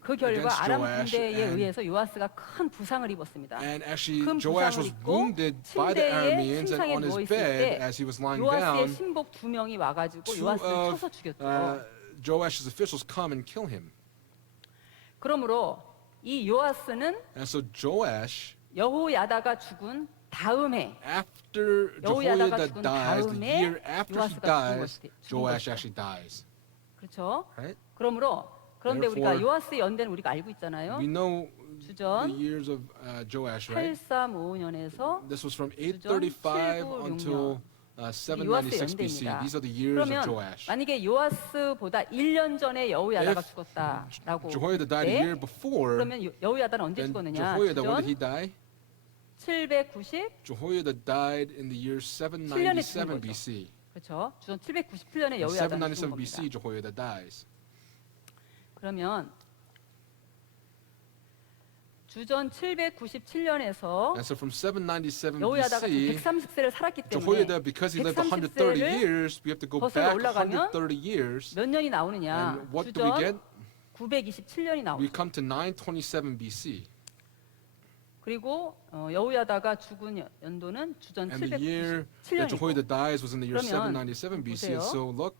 그 결과 against 아람 Joash 군대에 and- 의해서 요아스가 큰 부상을 입었습니다. and actually 큰 Joash 부상을 was 입고 wounded by the 침대에 Arameans, and 침상에 on his 누워 있을 bed 때 as he was lying 요아스의 down, 신복 2명이 와가지고 two 요아스를 of 쳐서 죽였죠. Joash's officials come and kill him. 그러므로 이 요아스는 And so Joash, 여호야다가 죽은 다음에 after 여호야다가 Jehoiada 죽은 dies, the 다음에 year after he 요아스가 dies, 죽은 Joash 것이죠. actually dies. 그렇죠? Right? 그런데 우리가 Therefore, 요아스의 연대는 우리가 알고 있잖아요. We know 주전 the years of Joash, right? 835년에서 This was from 주전 835 796년. until 요아스의 796 BC. 연대입니다. These are the years of 그러면 Joash. 만약에 요아스보다 1년 전에 여호야다가 If 죽었다라고 Jehoiada died a year 때 before, 그러면 여호야다는 언제 then 죽었느냐? Jehoiada, when did he 주전 die? 790 Jehoiada died in the year 7년에 797 죽은 거죠. BC. 그렇죠? 주전 797년에 In 여호야다는 죽은 797 겁니다. BC, Jehoiada dies. 그러면 주전 797년에서 And so from 797 여호야다가 BC, 130세를 살았기 때문에 Jehoiada, because he lived 130 years, we have to go 거슬러 back 올라가면 130 years. 몇 년이 나오느냐? And what do we get? 주전 927년이 We 나오죠. come to 927 BC. 그리고 여호야다가 죽은 연도는 주전 And the year that 797년이고 Jehoiada dies was in the year 그러면 797 BC. And 보세요. so look,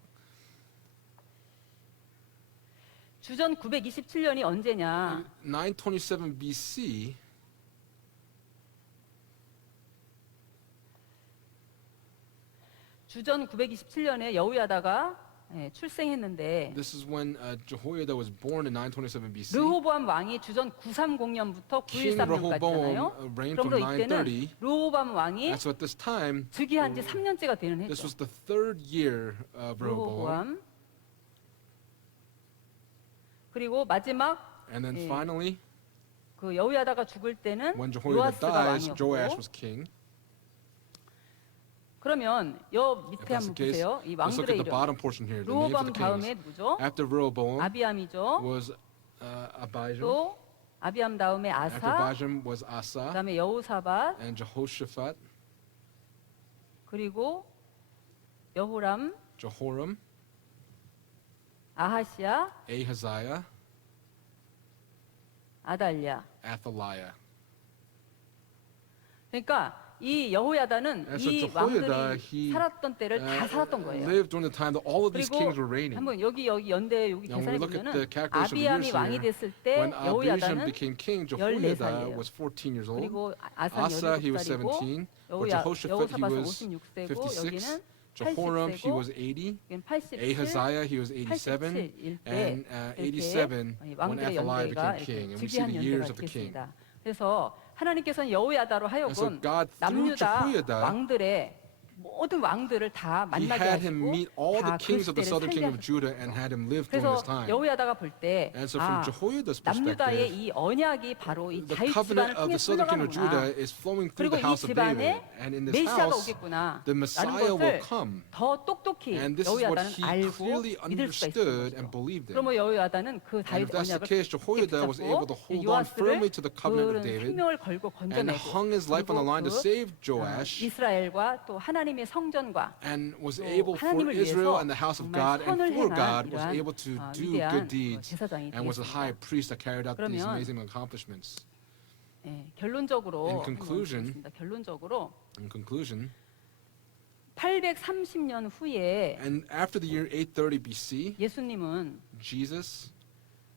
주전 927년이 언제냐? 927 BC, 주전 927년에 여호야다가 출생했는데 this is when Jehoiada was born in 927 BC. 르호보암 왕이 주전 930년부터 King 913년까지잖아요. Rehoboam reigned from 그러므로 이때는 930. 르호보암 왕이 And so at this time, 즉위한 지 3년째가 되는 this 해죠. was the third year of Rehoboam. 르호보암. 그리고 마지막 And then 예. finally, 그 여호야다가 죽을 때는 when Jehoiada 요아스가 dies, 왕이었고 Joash was king. 그러면 여 If 밑에 that's 한번 the case, 보세요. 이 let's look 왕들의 at the 이름. bottom portion here. The names of 르호보암 the 다음에 kings. 누구죠? After Rehoboam 아비암이죠. was Abijam. 또 아비암 다음에 After 아사, Abijam was Asa 그다음에 여호사밧, and Jehoshaphat, 그리고 여호람, Jehoram, 아하시아, Ahaziah, 아달랴. Athaliah. 그러니까 이 여호야다는 And so 이 Jehoiada, 왕들이 he 살았던 때를 다 살았던 거예요. lived during the time that all of these 그리고 kings were reigning. 한번 여기 연대 여기 Now, when we 계산해 look at 보면은 the calculation of the 아비암이 years 왕이 here, 됐을 때 when Abijam 여호야다는 became king, 14 Jehoiada 살이에요. was 14 years old. 그리고 아사 Asa, he was 17살이고 17. Or Jehoshaphat, he 여호사밧은 was 56세고 56. 여기는 Jehoram, he 80세고 was 80. 87, Ahaziah, he was 87. 87일 때 And 이렇게 87 when 왕들의 Athaliah 연대가 became king. And we see 즉위한 the 연대가 years of the king. 있겠습니다. 그래서 하나님께서는 여호야다로 And so 하여금 God, through 남유다 Jehoiada, 왕들의 모든 왕들을 다 He 만나게 had him 하시고 meet all the 다 그 kings of the 시대를 southern 살게 kingdom of 하셨어요. Judah and had him live during 그래서 this time. 여호야다가 볼 때 And so from Jehoiada's 남유다의 perspective, 이 언약이 바로 이 the 다윗 covenant 집안을 of 통해 the southern kingdom of Judah 흘러가는구나. is flowing through 그리고 the 이 house of David. 집안에 And in this 메시아가 house, 오겠구나 the 라는 Messiah will 것을 come. 더 똑똑히 And this is what 여호야다는 he 알고 clearly 믿을 수가 understood 있었던 and 것이죠. believed in. 그러면 여호야다는 그 And 다윗 if that's the 언약을 case, Jehoiada was able to hold on firmly to the covenant of 그 David 생명을 걸고 and 건져내고 hung his life on the line to 그리고 save Joash 이스라엘과 또 하나님의 성전과 and was 또 able for 하나님을 Israel 위해서 and the house of 정말 God and 선을 for 행한 God was 이러한 able to do 위대한 good deeds 제사장이 and was a high 되었습니다. priest that carried out these 그러면 amazing accomplishments. 예, 결론적으로 In conclusion, 한번 보겠습니다. 결론적으로 In conclusion, 830년 후에 and after the year 830 BC, 예수님은 Jesus,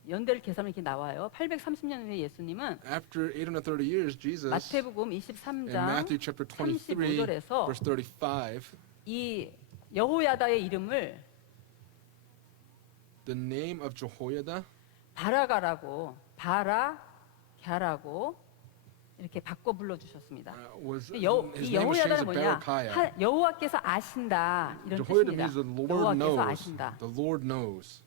연대를 계산하면 이렇게 나와요. 830년 후에 예수님은 after 830 years, Jesus, 마태복음 in 23장 Matthew chapter 23, 35절에서 verse 35, 이 여호야다의 이름을 the name of Jehoiada 바라가라고 바라갸라고 이렇게 바꿔 불러주셨습니다. was 이 his name was changed 여호야다는 to 뭐냐? Berechiah. 여호와께서 아신다 이런 Jehoiada 뜻입니다. means the Lord 여호와께서 knows. 아신다. The Lord knows.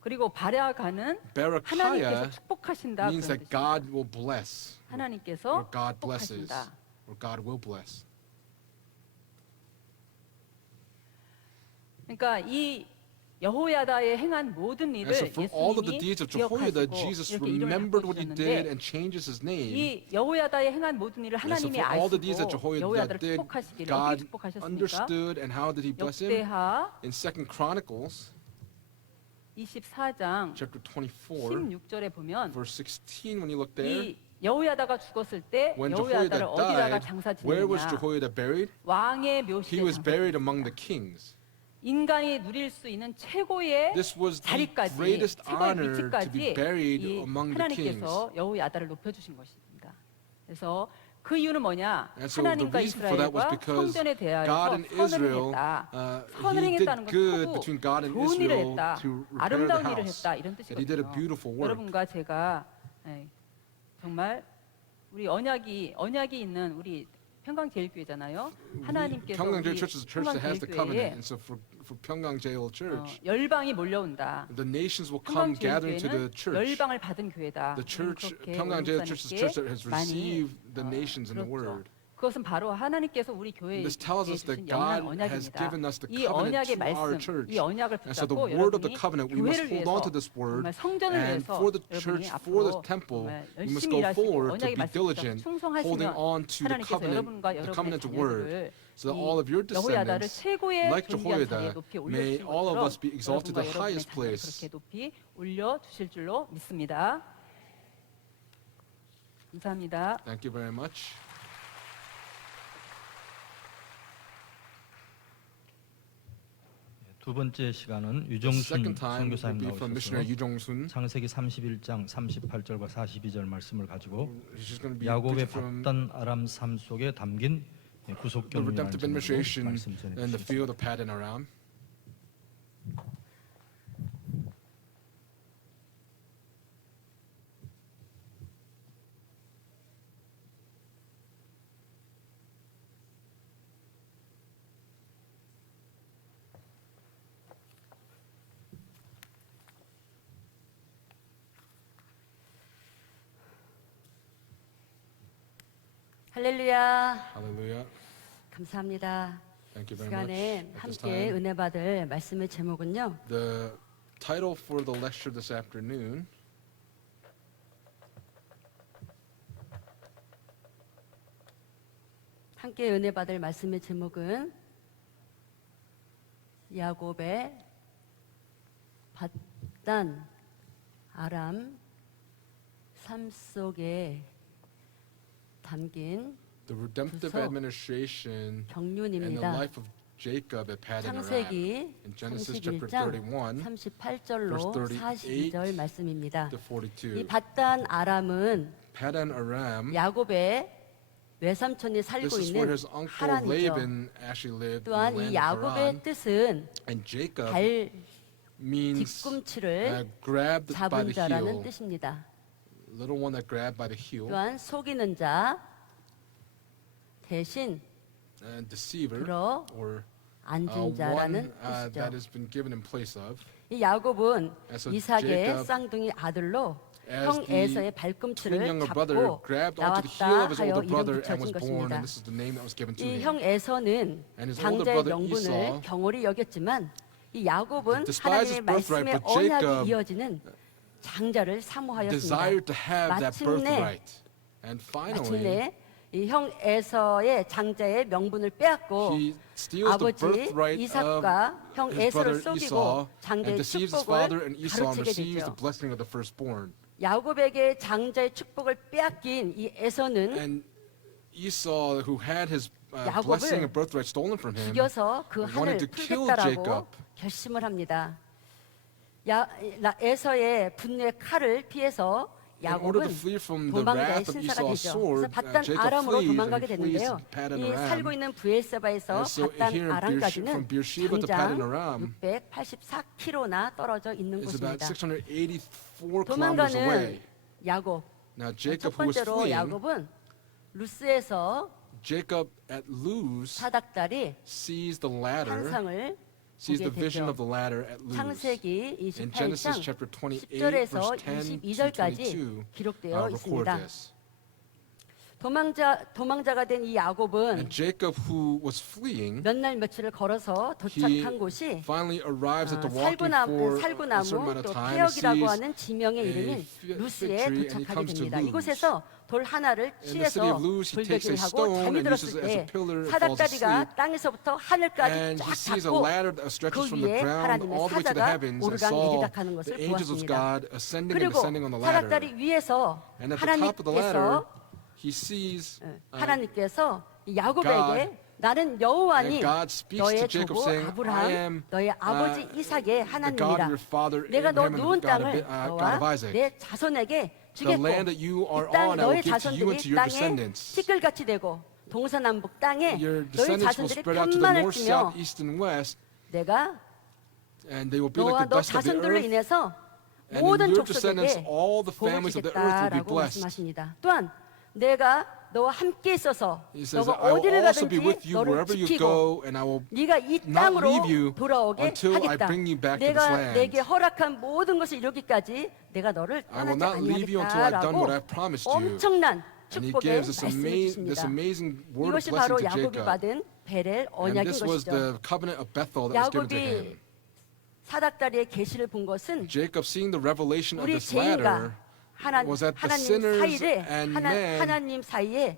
그리고 바라가는 하나님께서 Berechiah 축복하신다 means 그런 that 뜻입니다. God will bless, or 하나님께서 God blesses, 축복하신다. or God will bless. 그러니까 이 여호야다의 행한 모든 And 일을 so for all of the 예수님이 deeds of Jehoiada, 기억하시고 Jesus 이렇게 이름을 remembered what he did 바꿔주셨는데 and changes his name. 이 여호야다의 행한 모든 일을 And so 하나님이 for all the deeds that 아시고 Jehoiada 여호야다를 did, 축복하시기를 어떻게 God 축복하셨습니까? understood, and how did he bless him? 역대하 In 2 Chronicles 24장 chapter 24, 16절에 보면 verse 16, when you look there, 이 여호야다가 죽었을 때 when 여호야다를 Jehoiada 어디다가 died, 장사 where was 지느냐 Jehoiada buried? 왕의 He 묘실에 was 장사 buried among the kings. 인간이 누릴 수 있는 최고의 This was the 자리까지 greatest 최고의 honor to be 위치까지 buried 이 among the kings. 하나님께서 여호야다를 높여주신 것입니다. 그래서 그 이유는 뭐냐? And so the 하나님과 reason for that was 이스라엘과 because 성전에 God 대하여서 and 선을 Israel, 행했다. 선을 he 행했다는 did 건 good 크고 between God and 좋은 일을 Israel 했다. to repair the 아름다운 일을 house. 했다. 이런 That he did a 뜻이거든요. beautiful work. 여러분과 제가 정말 우리 언약이 있는 우리 평강제일교회잖아요. 하나님께서 우리 Pyongyang Church is a church that has the 평강제일교회에 covenant, and so for Pyongyang Jail Church, 열방이 몰려온다. the nations will come gathering to the 평강제일교회는 church. 열방을 받은 교회다. The church, 그렇게 Pyongyang Jail Church is a church that has 많이 received the nations in the 그렇죠. word. 그것은 바로 하나님께서 우리 교회에 This tells us 주신 that 영원한 God has 언약입니다. given us the 이 covenant 언약의 to our 말씀, church. 이 언약을 And so the 붙잡고 word of the 여러분이 covenant, we must 교회를 hold 위해서 on to this word. 정말 성전을 And 위해서 for the 여러분이 church, for 앞으로 the temple, 정말 we must 열심히 go 일하시고 forward to 언약의 be 말씀 diligent, 충성하시면 holding on to the 하나님께서 covenant, 여러분과 the 여러분의 covenant word, 자녀들을 so that all of your 여호야다를 descendants, 최고의 like 존귀한 자리에 Jehoiada, 높이 may 올려주신 all of 것처럼 us be exalted to 여러분과 the 여러분의 highest 자녀를 place. 그렇게 높이 올려주실 줄로 믿습니다. 감사합니다. Thank you very much. 두 번째 시간은 The 유정순 second time will 선교사님 be from missionary 나오셔서 Yu Jong-sun. 창세기 31장 38절과 42절 말씀을 가지고 She's going to be 야곱의 preaching from 받던 아람 삶 속에 담긴 the 구속견 redemptive administration 말씀 전해 in the 주시겠습니다. field of Padan Aram. 할렐루야. Hallelujah. 감사합니다. Thank you very much. 시간에 At this 함께 time, 은혜 받을 말씀의 제목은요. the title for the lecture this afternoon 함께 은혜 받을 말씀의 제목은 야곱의 받단 아람 삶 속에 담긴 the redemptive 구속 administration and the 경륜입니다. life of Jacob at Padan Aram. 창세기 In Genesis chapter 31장 31, 38절로 verse 38 42절 말씀입니다. to 이 42. 받단 아람은 Padan Aram, 야곱의 외삼촌이 살고 this is where 있는 his uncle 하란이죠. Laban actually lived in 또한 the 이 land of 야곱의 Haran. 뜻은 And Jacob 발 means 뒤꿈치를 grabbed by 잡은 the 자라는 heel. 뜻입니다. little one that grabbed by the heel, 또한 속이는 자 대신 and deceiver, 들어 or 앉은 one 자라는 that 뜻이죠. has been given in place of. 이 야곱은 And so 이삭의 Jacob, 쌍둥이 아들로 as 형 the 에서의 twin 발꿈치를 younger brother, 잡고 grabbed onto the heel 나왔다 of his 하여 older 이름 brother and 붙여진 was born, 것입니다. and this is the name that was given to 이 him. 형 에서는 And his older 장자의 brother 명분을 Esau 경홀히 여겼지만 이 야곱은 despised his 하나님의 birthright, 말씀의 but Jacob 언약이 이어지는 장자를 사모하였습니다. Desired to have that 마침내 birthright. And finally, 마침내 이 형 에서의 장자의 명분을 빼앗고 he steals the 아버지 birthright of 이삭과 형 his 에서를 brother 속이고 Esau and 장자의 deceives his father 축복을 and Esau and 가로채게 receives the 되죠. blessing of the firstborn. 야곱에게 장자의 축복을 빼앗긴 이 에서는 And Esau, who had his 야곱을 blessing and birthright stolen from him, 죽여서 그 한을 wanted to kill 풀겠다라고 Jacob. 결심을 합니다. 에서의 분노의 칼을 피해서 in order 야곱은 to flee from the 도망자의 wrath of 신사가 Esau's 되죠. 그래서 sword, 바단 Jacob 아람으로 flees 도망가게 and flees 되는데요. to Paddan 이 Aram. 살고 있는 부에세바에서 And so 바단 here in 아람까지는 from Beersheba to Paddan Aram 장장 684km나 떨어져 있는 is about 곳입니다. 684 kilometers 도망가는 away. 야곱. Now 첫 Jacob, who was 번째로 fleeing, 야곱은 루스에서 Jacob at Luz 사닥다리 sees the ladder, 환상을 sees 보게 the vision 되죠. of the ladder at Luz. 창세기 In Genesis 28장 chapter 28, 10절에서 verse 10 to 22절까지 22, 기록되어 record 있습니다. this. 도망자가 된 이 야곱은 And Jacob, who was fleeing, 몇 날 며칠을 걸어서 he 도착한 곳이 finally arrives at the walking for a certain 살구나무 amount of 또 time, 폐역이라고 sees 하는 지명의 이름인 fig 루스에 tree, and he 도착하게 comes to 됩니다. Luz. 이곳에서 돌 하나를 In the city 취해서 of Luz, he takes a 불배기를 하고 stone 잠이 and uses 들었을 it as a 때 pillar and falls 사닥다리가 asleep. 땅에서부터 하늘까지 And he 쫙 sees a 닿고 ladder that stretches 그 from the 위에 ground 하나님의 all the way to the 사자가 heavens, and 오르락 saw 내리락하는 것을 the angels of 보았습니다. God ascending and 그리고 descending on the ladder. 사닥다리 위에서 And at the top of the ladder, 하나님께서 he sees 하나님께서 야곱에게 나는 여호와니 and God speaks 너의 to Jacob, 조부 saying, I 아브라함 am 너의 아버지 이삭의 the God of 하나님이라 your father 내가 너 Abraham and 누운 the God of, 땅을 God of 너와 Isaac. 내 자손에게 The 주겠고 land that you are 이 땅 on, I will 너의 give to you and to 자손들이 your 땅에 descendants. 티끌같이 되고 동서남북 땅에 Your 너희 descendants will 자손들이 spread out to the 편만을 north, 찌며 south, east, and west, 내가 and they will be 너와 like the 너 dust of the 자손들로 earth. 인해서 And in 모든 your descendants, 족속에게 all the 복을 families of the earth will be 주겠다라고 blessed. 말씀하십니다. 또한 내가 너와 함께 있어서 He says, 너가 I will 어디를 also be 가든지 with you 너를 wherever you 지키고 go, and I will 네가 이 not leave you 땅으로 돌아오게 until I 하겠다. bring you back to this 내가 land. 내게 허락한 모든 것을 이루기까지 내가 너를 I will 떠나지 not leave you until I've done 아니하겠다라고 what I've promised you. 엄청난 And he 축복의 gives this 말씀을 amazing 주십니다. word of 이것이 blessing 바로 to 야곱이 Jacob. 받은 베렐 And 언약인 this was 것이죠. the covenant of Bethel that was given to 야곱이 him. 사닥다리의 계시를 본 것은 Jacob, seeing the revelation of 우리 this ladder, 죄인과 was that the 하나님 sinners 사이에 and man 하나님 사이에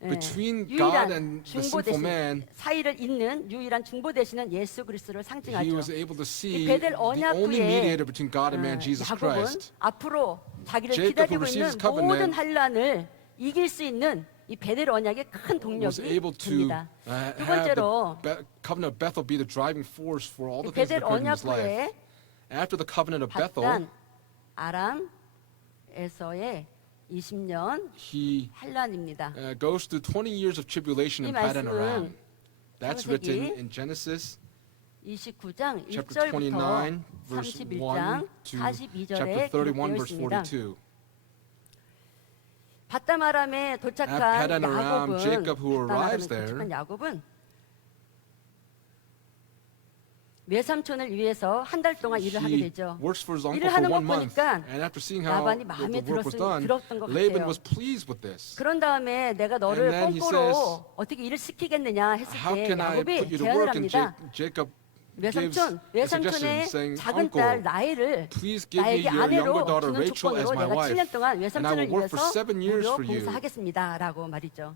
between God 유일한 and the 중보 sinful 대신 man, 사이를 잇는 유일한 중보 되시는 예수 그리스도를 he 상징하죠. was able to see 이 베델 the 언약 only 후에 mediator between God and man, Jesus 야곱은 Christ. 앞으로 자기를 Jacob, who 기다리고 receives 있는 covenant, 모든 환란을 이길 수 있는 이 베델 언약의 큰 Was 동력이 able to 됩니다. 두 have the 번째로 covenant of Bethel be the driving force for all the 이 things that 베델 occurred in 언약 his life. 후에 After the covenant of Bethel, 바단 아람에서의 20년 he 환란입니다. goes through 20 years of tribulation in 이 Paddan 말씀은 Aram. That's 창세기 written in Genesis 29장 chapter 29, 1절부터 verse 1 31장 to 42절에 chapter 31, 기록되어 verse 있습니다. 42. 바다마람에 At 도착한 Paddan Aram, 야곱은 Jacob, who arrives 바다마람에 there, 도착한 야곱은 외삼촌을 위해서 한 달 동안 일을 하게 he 되죠. works for his uncle 일을 for 하는 거 1 month. 보니까 And after seeing how 라반이 the 마음에 work was done, 들었던 것 Laban 같아요. was pleased with this. 그런 다음에 내가 너를 And then he 꼼꼼으로 says, 어떻게 일을 시키겠느냐 했을 How 때 can I put 야곱이 you to 제안을 work? And 합니다. Jacob gives 외삼촌, a suggestion, 외삼촌의 saying, 작은 딸 Uncle, 라헬을 please give me 나에게 your younger 아내로 daughter 주는 Rachel as 조건으로 my 내가 wife, 7년 동안 and I 외삼촌을 will work for 위해서 7 years 무료 for you. 봉사하겠습니다라고 말이죠.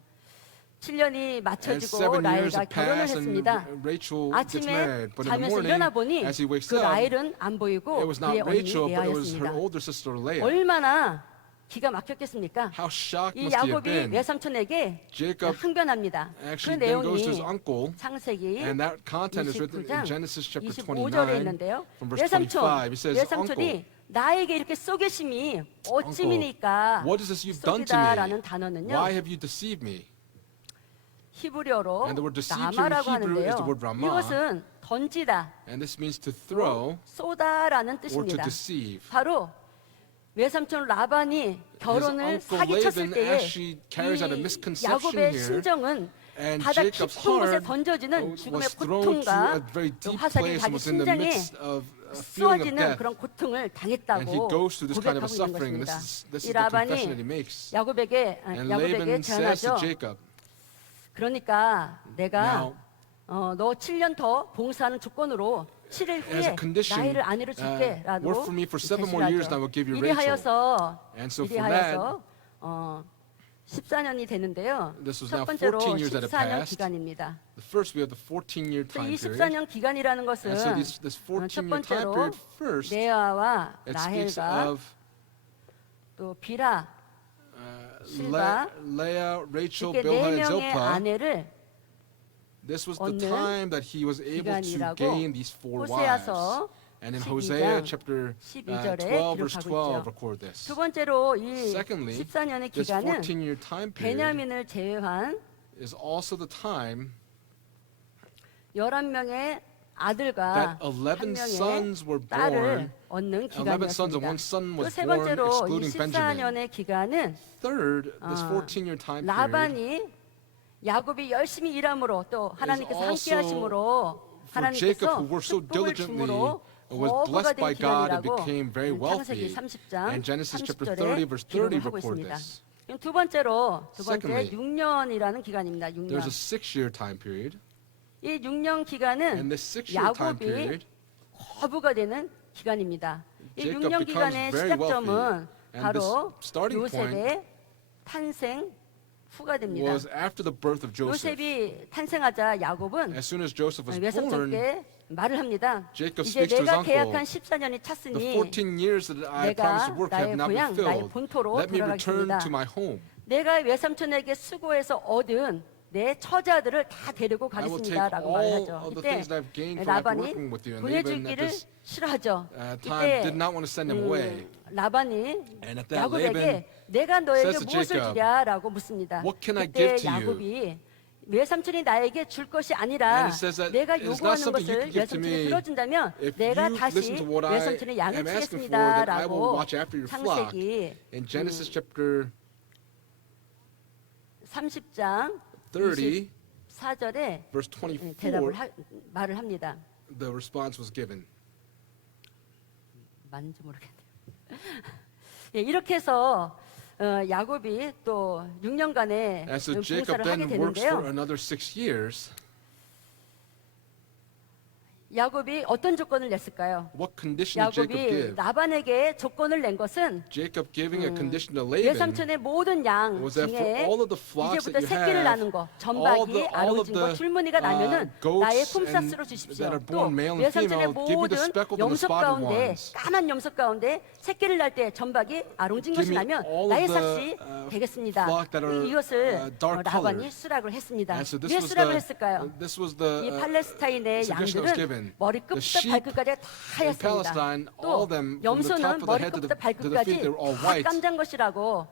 7년이 And 맞춰지고 7 years 라헬과 have 결혼을 passed, and 했습니다. Rachel gets 아침에 married. But in the 자면서 morning, 일어나 보니 as he wakes 그 up, 라헬은 안 보이고 it was not 그의 언니 Rachel, but it was her 레아였습니다. older sister Leah. 얼마나 기가 막혔겠습니까? How shocked 이 must he have 야곱이 been? 외삼촌에게 Jacob 항변합니다. 그 actually then goes to his 내용이 uncle, 창세기 and that content is written in 29장 Genesis chapter 25절에 29, 있는데요. from verse 외삼촌, 25. He says, 외삼촌이 Uncle, 나에게 이렇게 속이심이 어찌미니까 what is this you've done to 속이다라는 me? 단어는요. Why have you deceived me? 히브리어로 And the word deceive here in 라마라고 Hebrew is 하는데요. the word ramah. 이것은 던지다, And this means to throw 쏘다라는 or to 뜻입니다. deceive. 바로 외삼촌 라반이 결혼을 His uncle 사기쳤을 Laban 때에 actually carries out a 이 misconception 야곱의 here, 심정은 and 바다 Jacob's 깊은 곳에 heart 던져지는 죽음의 was thrown to 고통과 a very 또 deep 화살이 place and 자기 was in the 심장에 midst of a feeling of 쏘아지는 death. 그런 고통을 And he 당했다고 goes through this kind of a 고백하고 있는 suffering. 것입니다. This 이 is the confession that 라반이 he makes. 야곱에게 And 야곱에게 Laban says 제안하죠. to Jacob, 그러니까 내가 now, 너 7년 더 봉사하는 조건으로 7일 as a 후에 condition, 나이를 아내로 줄게라고 work for me for 7 more years and I will give you Rachel. And so for that, 이리하여서 14년이 되는데요. This was 첫 now 번째로 14 years that had 14년 passed. 기간입니다. the first we have the 14-year 그래서 time 이 period. 14년 기간이라는 것은 And so this 첫 14-year time 번째로 period first, 레아와 it speaks 라헬과 of 또 비라 실바, Leah, Rachel, 이렇게 Bilhah, 네 and 명의 Zilpah. 아내를 This was the 얻는 time that he was able to 기간이라고 gain these 4 wives. 호세아서 And in 12장 Hosea chapter 12절에 12 verse 기록하고 12 있죠. record this. 두 번째로 이 Secondly, 14년의 This 기간은 14-year time period 베냐민을 제외한 is also the time 11명의 아들과 that 한 11 명의 sons were 딸을 born. 얻는 11 sons and 기간이었습니다. 1 son 또 was 세 born, 번째로 이 excluding Benjamin. 14년의 기간은 Third, this 14-year time period 라반이 야곱이 열심히 일함으로 또 하나님께서 함께 also 하심으로 for Jacob, 하나님께서 who worked so 축복을 diligently, 주므로 was 거부가 blessed 된 by God and 기간이라고 became very 창세기 wealthy. 30장 And Genesis chapter 30 30절에 verse 30 기록을 하고 record 있습니다. this. 그럼 두 번째 Secondly, 6년이라는 기간입니다. There's 6년. a 6-year time period. 이 6년 기간은 And this 6-year time 야곱이 period, 거부가 되는 기간입니다. 이 Jacob 6년 becomes 기간의 very 시작점은 wealthy. And 바로 this starting 요셉의 탄생 후가 됩니다. was after the birth of Joseph. 요셉이 탄생하자 야곱은 As soon as Joseph was born, 외삼촌께 말을 합니다. Jacob 이제 speaks to his 내가 uncle. 계약한 14년이 The 찼으니 14 years that I promised to 내가 work have 나의 not been 고향, 나의 filled. 본토로 Let me return 돌아가겠습니다. to my home. 내가 외삼촌에게 수고해서 얻은 내 처자들을 다 데리고 I will take 가겠습니다라고 all 말하죠. of the 이때 things that I've gained from after 라반이 working with you. And Laban at 보내주기를 this 싫어하죠. time did not want to send him away. 라반이 And at that, Laban 야곱에게 내가 너에게 says to 무엇을 Jacob, 주랴라고 묻습니다. "What can I 그때 give to you?" 야곱이 외삼촌이 나에게 줄 것이 아니라 And it says that 내가 it is not 요구하는 something you 것을 can give to 외삼촌이 me. 들어준다면 If 내가 you 다시 listen to what I 외삼촌의 양을 am asking for, then I will 치겠습니다라고 watch after your flock. 창세기 In Genesis chapter 30장 30, 24절에 verse 24, 말을 합니다. the response was given. 맞는지 모르겠네요. 예, 이렇게 해서 야곱이 또 6년간의 And so Jacob 봉사를 하게 then works for 되는데요. another 6 years. 야곱이 어떤 조건을 냈을까요? What condition did Jacob 야곱이 give? 라반에게 조건을 낸 것은 Jacob giving a condition to Laban 외삼촌의 모든 양 was that for 중에 all of the flocks 이제부터 that you 새끼를 have, 낳는 거, 전박이, all of 아롱진 거, the 줄무늬가 나면은 goats 나의 and 콤사스로 that 주십시오. are 또 born male and 외삼촌의 female, give me the 모든 speckled and the 염소 spotted 가운데 ones. 까만 염소 가운데 새끼를 낳을 때 전박이 아롱진 것이 Give me 나면 all of 나의 the, 삭시 되겠습니다. flock that are, 이것을 dark 라반이 colored. 수락을 했습니다. And so this 왜 was 수락을 the, 했을까요? this was the 이 팔레스타인의 suggestion that was given. 양들은 머리끝부터 The sheep 발끝까지 다 in 하였습니다. Palestine, 또 all of them, from the top 염소는 of the head to 머리끝부터 the feet, 발끝까지 they were all 다 white. 깜장 것이라고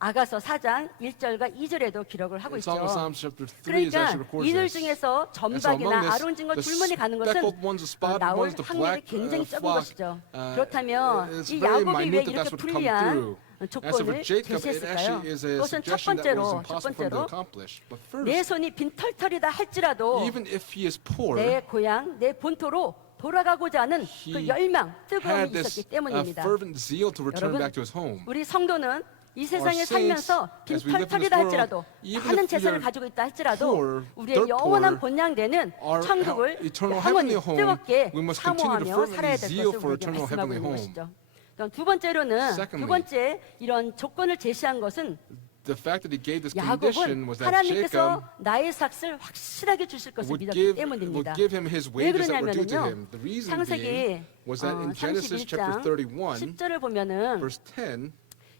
아가서 4장 1절과 2절에도 기록을 하고 In 있죠. Song of Psalms chapter 3 is 그러니까 actually records 이들 this. 중에서 And so 전박이나 among this, 아론진과 the 줄무늬 가는 것은 speckled ones, the spotted 나올 ones, the 확률이 black 굉장히 적은 flock, 것이죠. 그렇다면 it's 이 very 야곱이 왜 minute that 이렇게 that's what come 불리한 through. And so for 조건을 Jacob, it 제시했을까요? actually is a 그것은 첫 suggestion that was 번째로 impossible for him to accomplish. But 내 first, 손이 빈털털이다 할지라도 even if he is poor, 내 고향, 내 본토로 돌아가고자 하는 그 he 열망, 뜨거움이 had this 있었기 때문입니다. fervent zeal to return 여러분, back to his home. 우리 성도는 이 세상에 saints, 살면서 as we live in this 빈털털이다 world, 할지라도 even 많은 if we 재산을 are 가지고 있다 할지라도 poor, 우리의 dirt 영원한 poor, 본향되는 our 천국을 eternal 영원히 heavenly home, 뜨겁게 we must continue to 사모하며 fervently 살아야 될 zeal 것을 for 우리에게 eternal 말씀하고 heavenly 있는 home. 것이죠. 그럼 두 번째로는 Secondly, 두 번째 이런 조건을 제시한 것은 The fact that he gave this 야곱은 condition was that Jacob 하나님께서 나의 삭을 확실하게 주실 것을 would 믿었기 give 때문입니다. him his 왜 wages that were due to 그러냐면요. him. The reason 창세기 being was that in Genesis chapter 31장 31, 10절을 보면은 verse 10,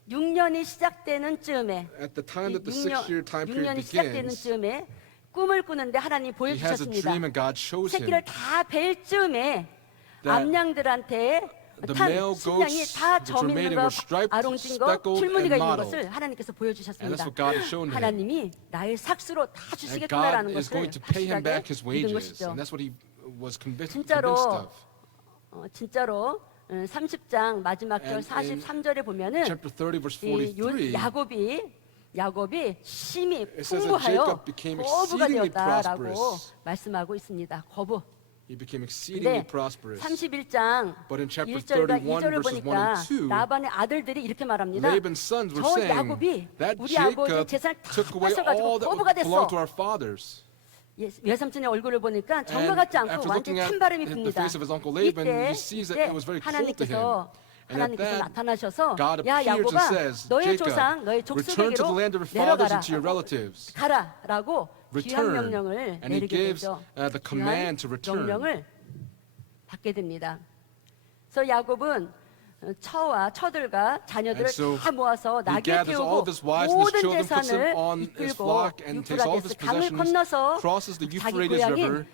6년이 시작되는 즈음에 at the time that the 6년, 6-year time period 6년이 시작되는 begins, 즈음에 꿈을 꾸는데 하나님이 he has a 보여주셨습니다. dream and God shows him 새끼를 다 벨 즈음에 that 암양들한테 the 탄 male 신랑이 goats 다 which were mating 점있는 거, were striped, 아롱진 거, speckled, 줄무늬가 and 있는 mottled. 것을 하나님께서 And 보여주셨습니다. that's what God has shown him. 하나님이 나의 삭수로 다 And God 주시겠구나라는 is 것을 going to pay him 확실하게 back his 믿은 wages. 것이죠. And that's what he was convinced 진짜로 of. 진짜로 30장 마지막 절 And in 43절에 보면은 Chapter 30, verse 이 43, 야곱이 심히 It says that 풍부하여 Jacob became 거부가 exceedingly 되었다라고 prosperous. 말씀하고 있습니다. 거부. he became exceedingly 근데 prosperous. 31장 But in chapter 1절과 31, 2절을 verses 1 보니까 and 2, 라반의 아들들이 이렇게 말합니다. Laban's sons were 저 saying 야곱이 that 우리 아버지 Jacob 재산을 다 took away 뺏어가지고 all that 거부가 됐어. belonged to our fathers. 외삼촌의 얼굴을 보니까 정과 And 같지 않고 after 완전 looking at 찬바람이 the 붑니다. face of his uncle Laban, 이때 he sees that it was very cold to him. And at 하나님께서 that, 나타나셔서 God 야 appears and 야곱아 says, 너의 Jacob, 조상 너의 return to the 족속에게로 land of your fathers 내려가라 and to your relatives. 가라라고 귀한 Return. 명령을 And he 내리게 gives 되죠. the 귀한 command to return. 명령을 받게 됩니다. 그래서 야곱은 처들과 자녀들을 And so 다 모아서 he 낙에 gathers all 태우고 of his wives and his 모든 children, puts them 재산을 on his 이끌고 flock, and takes all of his 유프라데스 강을 possessions, 건너서 crosses the 자기 Euphrates 고향인 River,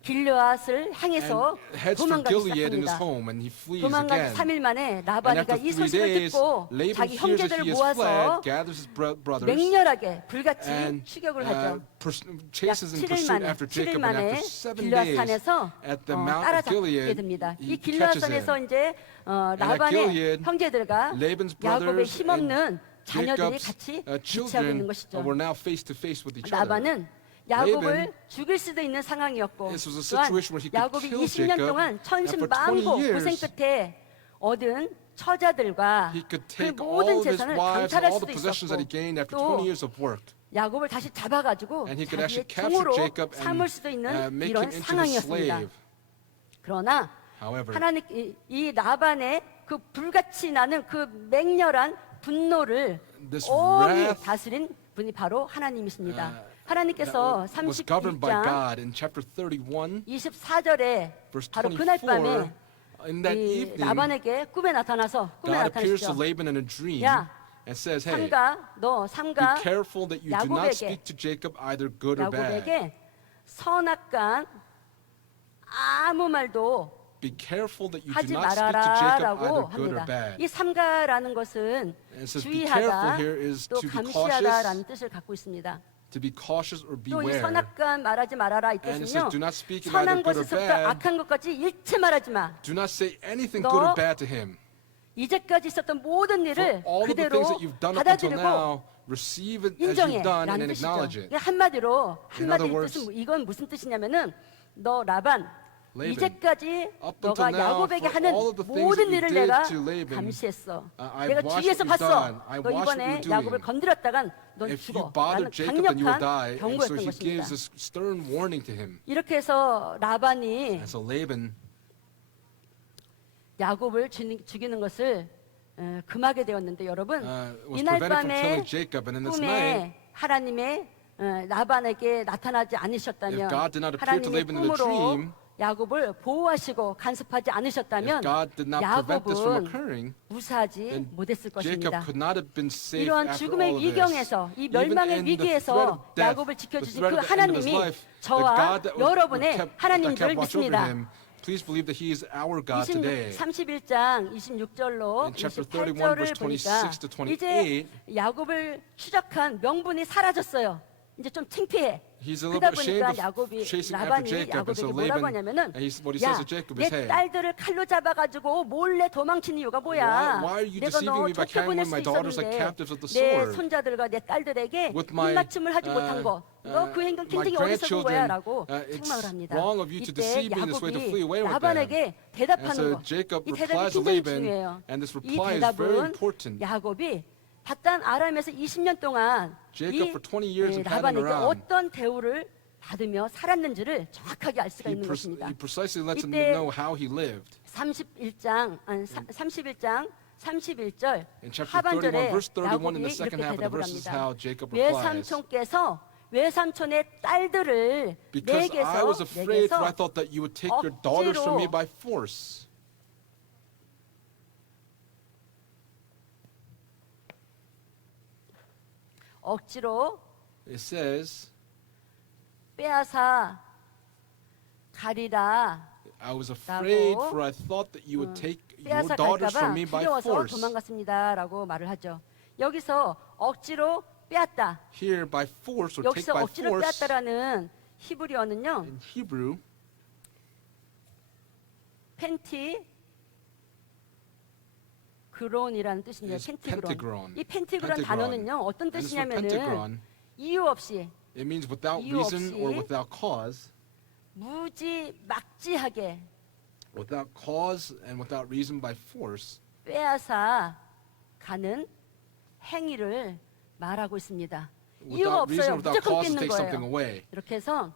길르앗을 향해서 and heads for 도망가기 Gilead in his 시작합니다. home, and he flees 도망가기 again. 3일 만에 And 라반이가 after 이 3 소식을 days, 듣고 Laban 자기 hears that 형제들을 he has 모아서 fled, gathers his brothers, 맹렬하게 불같이 and 추격을 하죠. chases in 7일 pursuit 만에 after 7일 Jacob. And 만에 after 7 길르앗 days, 산에서 at the Mount of 따라잡게 Gilead, 됩니다. 이 he 길르앗 catches 산에서 him. 이제 at 라반의 Gilead, 형제들과 Laban's 야곱의 brothers 힘없는 자녀들이 Jacob's 같이 대치하고 있는 children 것이죠. were now face to face with each other. 라반은 야곱을 Laban, 죽일 수도 있는 상황이었고 this was a 또한 situation where he could 야곱이 kill 20년 Jacob, 동안 and for 20 천신만고 고생 years, 끝에 얻은 처자들과 He could 그 take all 모든 of his 재산을 wives and 강탈할 all 수도 the possessions that he 있었고 gained after 또 20 years of work. 야곱을 다시 잡아가지고 And he could 자기의 actually capture 종으로 Jacob 삼을 and 수도 있는 make 이런 him into his 상황이었습니다. slave. 그러나 However, 하나님 이 라반의 그 불같이 나는 그 맹렬한 분노를 This 온히 wrath, 다스린 분이 바로 하나님이십니다. that 하나님께서 was governed by 31장 God in chapter 31, 24절에 verse 바로 그날 24. 밤에 In that 이 evening, 라반에게 꿈에 나타나서 꿈에 God appears to 나타나시죠. Laban in a dream 야, and says, "Hey, 너 be 삼가 careful that you do not 야곱에게 speak to Jacob either good or bad. 야곱에게 선악간 아무 말도 Be careful that you do 하지 not speak to Jacob either 말아라라고 good or 합니다. bad." 이 삼가라는 것은 And it says, "Be careful" 주의하다 here is 또 to be 감시하다라는 cautious, 뜻을 갖고 있습니다. to be cautious or 또 이 beware. 선악간 말하지 말아라 이 And it 뜻은요. says, "Do not speak in 선한 either good or 것에서부터 bad. 악한 것까지 일체 말하지 마. Do not say anything 너 good or bad to him. 이제까지 있었던 모든 For 일을 all of the 그대로 things that you've done up until 받아들이고 now, receive it as you've done and 인정해라는 acknowledge 뜻이죠. it." 한마디로 In 한마디 other words, 뜻은 이건 무슨 뜻이냐면은 너 라반 Laban, 이제까지 up 너가 until now, 야곱에게 for 하는 all of the things 모든 that you 일을 did 내가 to Laban, 감시했어. I've 내가 watched 주위에서 what you've 봤어. done. 너 I watched what 이번에 you're doing. 야곱을 건드렸다간 넌 If 죽어. you 라는 bother Jacob, then you will die. 강력한 And so 경고였던 he 것입니다. gives this stern warning to him. 이렇게 해서 라반이 And so Laban 야곱을 죽이는 것을 금하게 되었는데 여러분 was 이날 prevented from 밤에 killing Jacob. And in this night, 꿈에 하나님의 라반에게 나타나지 if 않으셨다면 God did not appear to 하나님의 Laban in the 꿈으로 dream, 야곱을 보호하시고 간섭하지 if 않으셨다면 God did not prevent this from 야곱은 occurring, 무사하지 then 못했을 Jacob 것입니다. could not have been safe 이러한 after 죽음의 all of this. 위경에서 이 Even 멸망의 in the threat 위기에서 of death, 야곱을 the 지켜주신 threat 그 of the end of his 하나님이 life, the 저와 God that 여러분의 kept 하나님인 줄 watch over 믿습니다. him, please believe that He is our God today. 31장 26절로 In chapter 31, 28절을 verse 보니까 26 to 28, 이제 야곱을 추적한 명분이 사라졌어요. 이제 좀 창피해. He's a little 그러다 bit ashamed 보니까 of 야곱이 chasing after 라반이 Jacob. And so 야곱에게 뭐라고 Laban, 하냐면은 what he says to Jacob is, 내 "Hey, 딸들을 칼로 잡아가지고 몰래 도망친 이유가 뭐야? why are you 내가 deceiving 너 me by 좋게 보낼 carrying 수 my daughters like 있었는데 captives with the 내 sword? 손자들과 내 딸들에게 With my, 입맞춤을 하지 못한 거, 너 그 행동 굉장히 my 어리석은 거야라고 grandchildren, 책망을 합니다. it's wrong of you to 이때 deceive me in this way to flee away 야곱이 with 라반에게 And 대답하는 so 거, Jacob 이 대답이 replies to 굉장히 Laban, 중요해요. and this 이 reply is very 대답은 important. 야곱이 바단 아람에서 20년 동안 Jacob for 20 years in Paddan 라반에게 Aram, 어떤 대우를 받으며 살았는지를 정확하게 알 수가 있는 것입니다. he precisely lets him 이때 know how he lived. 31장 31절 In chapter 31, 하반절에 verse 31, in 야곱이 the 이렇게 second half of the 대답을 verse is 합니다. how Jacob replies. 외삼촌께서 외삼촌의 딸들을 Because I was afraid, for I 내게서 thought that you would take your daughters from me 억지로 by force. 억지로 It says, 빼앗아 가리라. I was afraid, 라고, for I thought that you would take your 빼앗아 daughters 갈까봐 from me by 두려워서 force. 도망갔습니다라고 말을 하죠. 여기서 억지로 빼앗다. Here, by force or take 여기서 by 억지로 force, 빼앗다라는 히브리어는요. in Hebrew, 펜티 펜티그론이라는 뜻인데요. is 펜티그론. pentagon. 이 펜티그론 Pentagon. 단어는요. 어떤 And this word 뜻이냐면은 pentagon, 이유 없이 it means without 이유 reason or 없이 without cause, 무지막지하게 without cause and without reason by force, 빼앗아 가는 행위를 말하고 있습니다. 이유가 without reason, 없어요. without 무조건 cause to 뺏는 take something 거예요. away. 이렇게 해서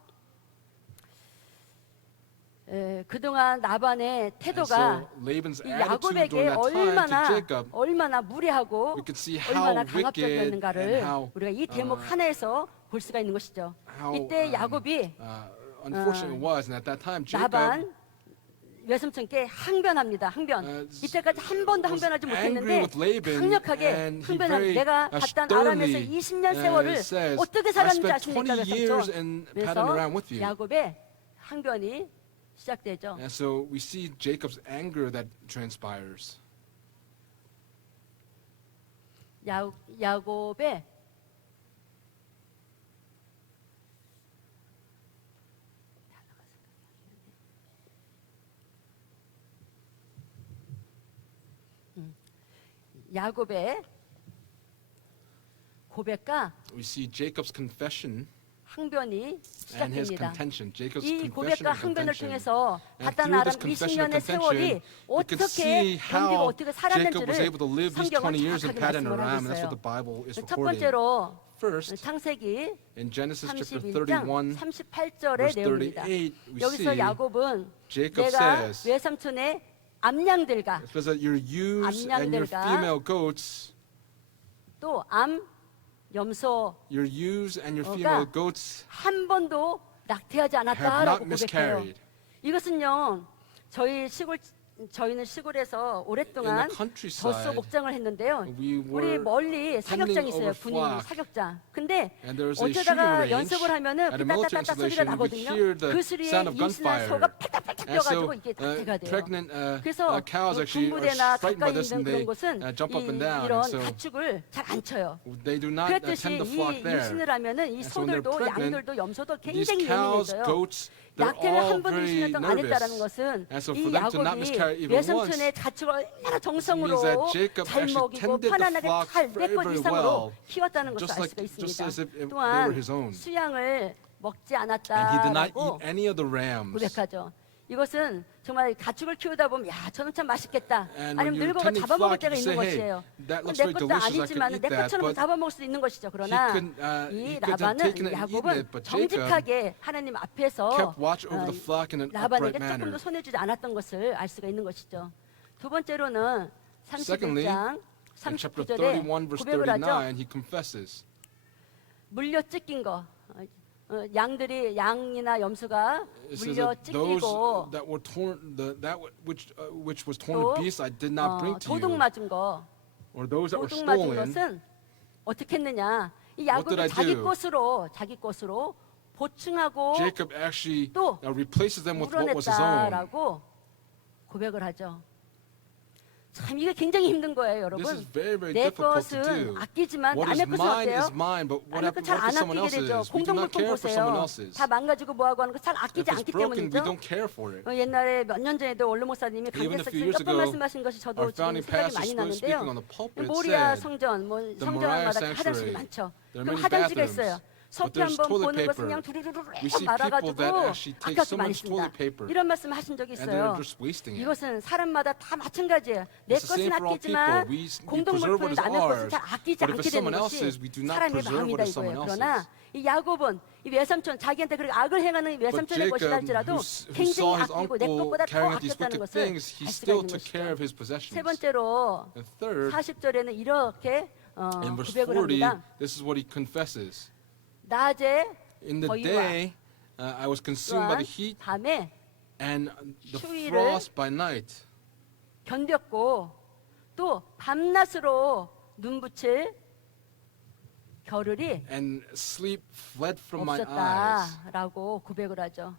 그동안 나반의 And 태도가 so Laban's 이 attitude 야곱에게 during that time to Jacob, 얼마나 무례하고 we can see how 얼마나 wicked and 강압적이었는가를 how 우리가 이 대목 하나에서 볼 수가 있는 것이죠. how 이때 야곱이 unfortunate it was, and at that time Jacob 나반 외삼촌께 항변합니다. 항변. 이때까지 한 번도 was 항변하지 angry 못했는데 with Laban, 강력하게 and he 항변합니다. very 내가 갔던 아람에서 20년 세월을 says, 어떻게 I 살았는지 spent 20 아십니까? years 외삼촌. in padding around with 그래서 you. 야곱의 항변이 시작되죠. And so we see Jacob's anger that transpires. 야곱의 야곱의 고백과 We see Jacob's confession 항변이 and his 시작됩니다. contention. Jacob's 이 confession 고백과 and 항변을 contention. 통해서 And 바단 through 아람 this confession and 20년의 세월이 contention, we can 어떻게 see 견디고 how 어떻게 Jacob was 살았는지를 able to live these 성경은 20 years in 정확하게 Paddan 말씀을 하고 Aram, and that's what 있어요. the Bible is 첫 recording. 번째로 First, 창세기 in Genesis chapter 31장 31, 38절의 verse 내용입니다. 38, we 여기서 see 야곱은 Jacob 내가 says, 외삼촌의 암양들과 it says that your ewes and your 암양들과 female goats, 또 암, 염소 your ewes and your 어가 female goats 한 번도 낙태하지 have 않았다라고 not 고백해요. miscarried. 이것은요, 저희는 시골에서 In 오랫동안 the 젖소 countryside, 목장을 했는데요. we 우리 were 멀리 사격장이 tending 있어요. over 군인 flock. 사격장. 근데 And there was a 어쩌다가 shooting range 연습을 하면은 at a military 삐딱따딱 소리가 installation. We 나거든요. hear the 그 소리에 sound of 임신한 gunfire. 소가 팩딱팩딱 And so 뛰어가지고 이게 낙태가 돼요. pregnant 그래서 cows 그 actually are 군부대나 frightened by 가까이 this, 있는 and 그런 they 곳은 jump up and down. 이런 And so 가축을 잘 안 쳐요. they do not 그랬듯이 tend the 이 flock there. 임신을 하면은 이 And so when they're 소들도 pregnant, 양들도 염소도 these 굉장히 cows, 예민해져요. goats, they're 낙태를 all 한 번도 very 20년 동안 안 했다라는 nervous. 것은 And so 이 for them to not miscarry 야곱이 even once 외삼촌의 가축을 얼마나 정성으로 means that Jacob 잘 actually 먹이고 tended the 편안하게 flock 잘 내 very, 것 very 이상으로 well, 키웠다는 것을 just 알 수가 just as if they 있습니다. were 또한 his own. 수양을 먹지 And he did not 않았다라고 eat any of the rams. 고백하죠. 이것은 정말 가축을 키우다 보면 야 저는 참 맛있겠다. And when 아니면 you're 늙어가 tending 잡아먹을 flock, 때가 you 있는 say, hey, 것이에요. that looks 내 very 것도 delicious. I 아니지만 could 내 eat that. 것처럼 But 잡아먹을 수 있는 것이죠. 그러나 he 이 could have 라반은 taken it and eaten 야곱은 it, but Jacob 정직하게 하나님 앞에서 kept watch over the flock in an 라반에게 upright manner. 조금도 손해주지 않았던 것을 알 수가 있는 것이죠. 두 번째로는 Secondly, 31장 in chapter 39절에 31, verse 고백을 하죠. 39, he confesses. 물려 찢긴 거. 양들이 양이나 염소가 It says 물려 that those 찢기고 that were torn, which was 또 torn to pieces, I did not bring to 도둑 you. 맞은 거. Or those that were 도둑 맞은 stolen. 것은 어떻게 했느냐? 이 What did 야곱이 I 자기 것으로 보충하고 Jacob actually 또 replaces them with what was his own. 물어냈다라고 고백을 하죠. 참 이게 굉장히 힘든 거예요, This 여러분. is very, very 내 difficult to 것은 do. 아끼지만 What is 남의 것은 mine 어때요? is mine, but what 남의 거잘 안 for someone 아끼게 되죠. else's? We do not 공동물품 care for someone 보세요. else's. 다 망가지고 뭐하고 하는 거 잘 If 아끼지 it's 않기 broken, we 때문이죠. don't care for it. 옛날에 몇 년 전에도 원로 목사님이 Even a 강대에서 few years 몇번 ago, 말씀하신 것이 저도 Our 지금 founding 생각이 pastor 많이 speaking on 나는데요. the pulpit 모리아 said, 성전, 뭐 the 성전마다 Moriah 화장실이 Sanctuary, 많죠. there are 그럼 many 화장지가 bathrooms, 있어요. but 석기 there's 한번 toilet 보는 것은 paper. 그냥 두루루루 We see 말아가지고 people that actually take 아깝게 so 많이 much 씁니다. toilet paper, 이런 말씀 하신 적이 and they're 있어요. just wasting it. 이것은 사람마다 다 마찬가지예요. 내 It's the 것은 same for all 아끼지만 people. We preserve 공동물품이 what is 남의 것은 ours, 잘 아끼지 but if 않게 it's 되는 someone 것이 else's, we do not 사람의 preserve what 마음이다 is someone 이거예요. 그러나 else's. 이 야곱은 이 외삼촌 자기한테 그렇게 악을 행하는 But 외삼촌의 것이라 Jacob, 할지라도 who saw 굉장히 his 아끼고 내 uncle 것보다 더 carrying these 아꼈다는 wicked 것을 things, 알 he 수가 still 있는 took care of 것이죠. his 세 possessions. 번째로 And third, 40절에는 이렇게 in verse 고백을 40, 합니다. this is what he confesses. 낮에 In the 더위와 day, I was consumed by 또한 the heat 밤에 and the 추위를 frost by night. 견뎠고 또 밤낮으로 눈붙일 겨를이 And sleep fled from my eyes. 없었다라고 고백을 하죠.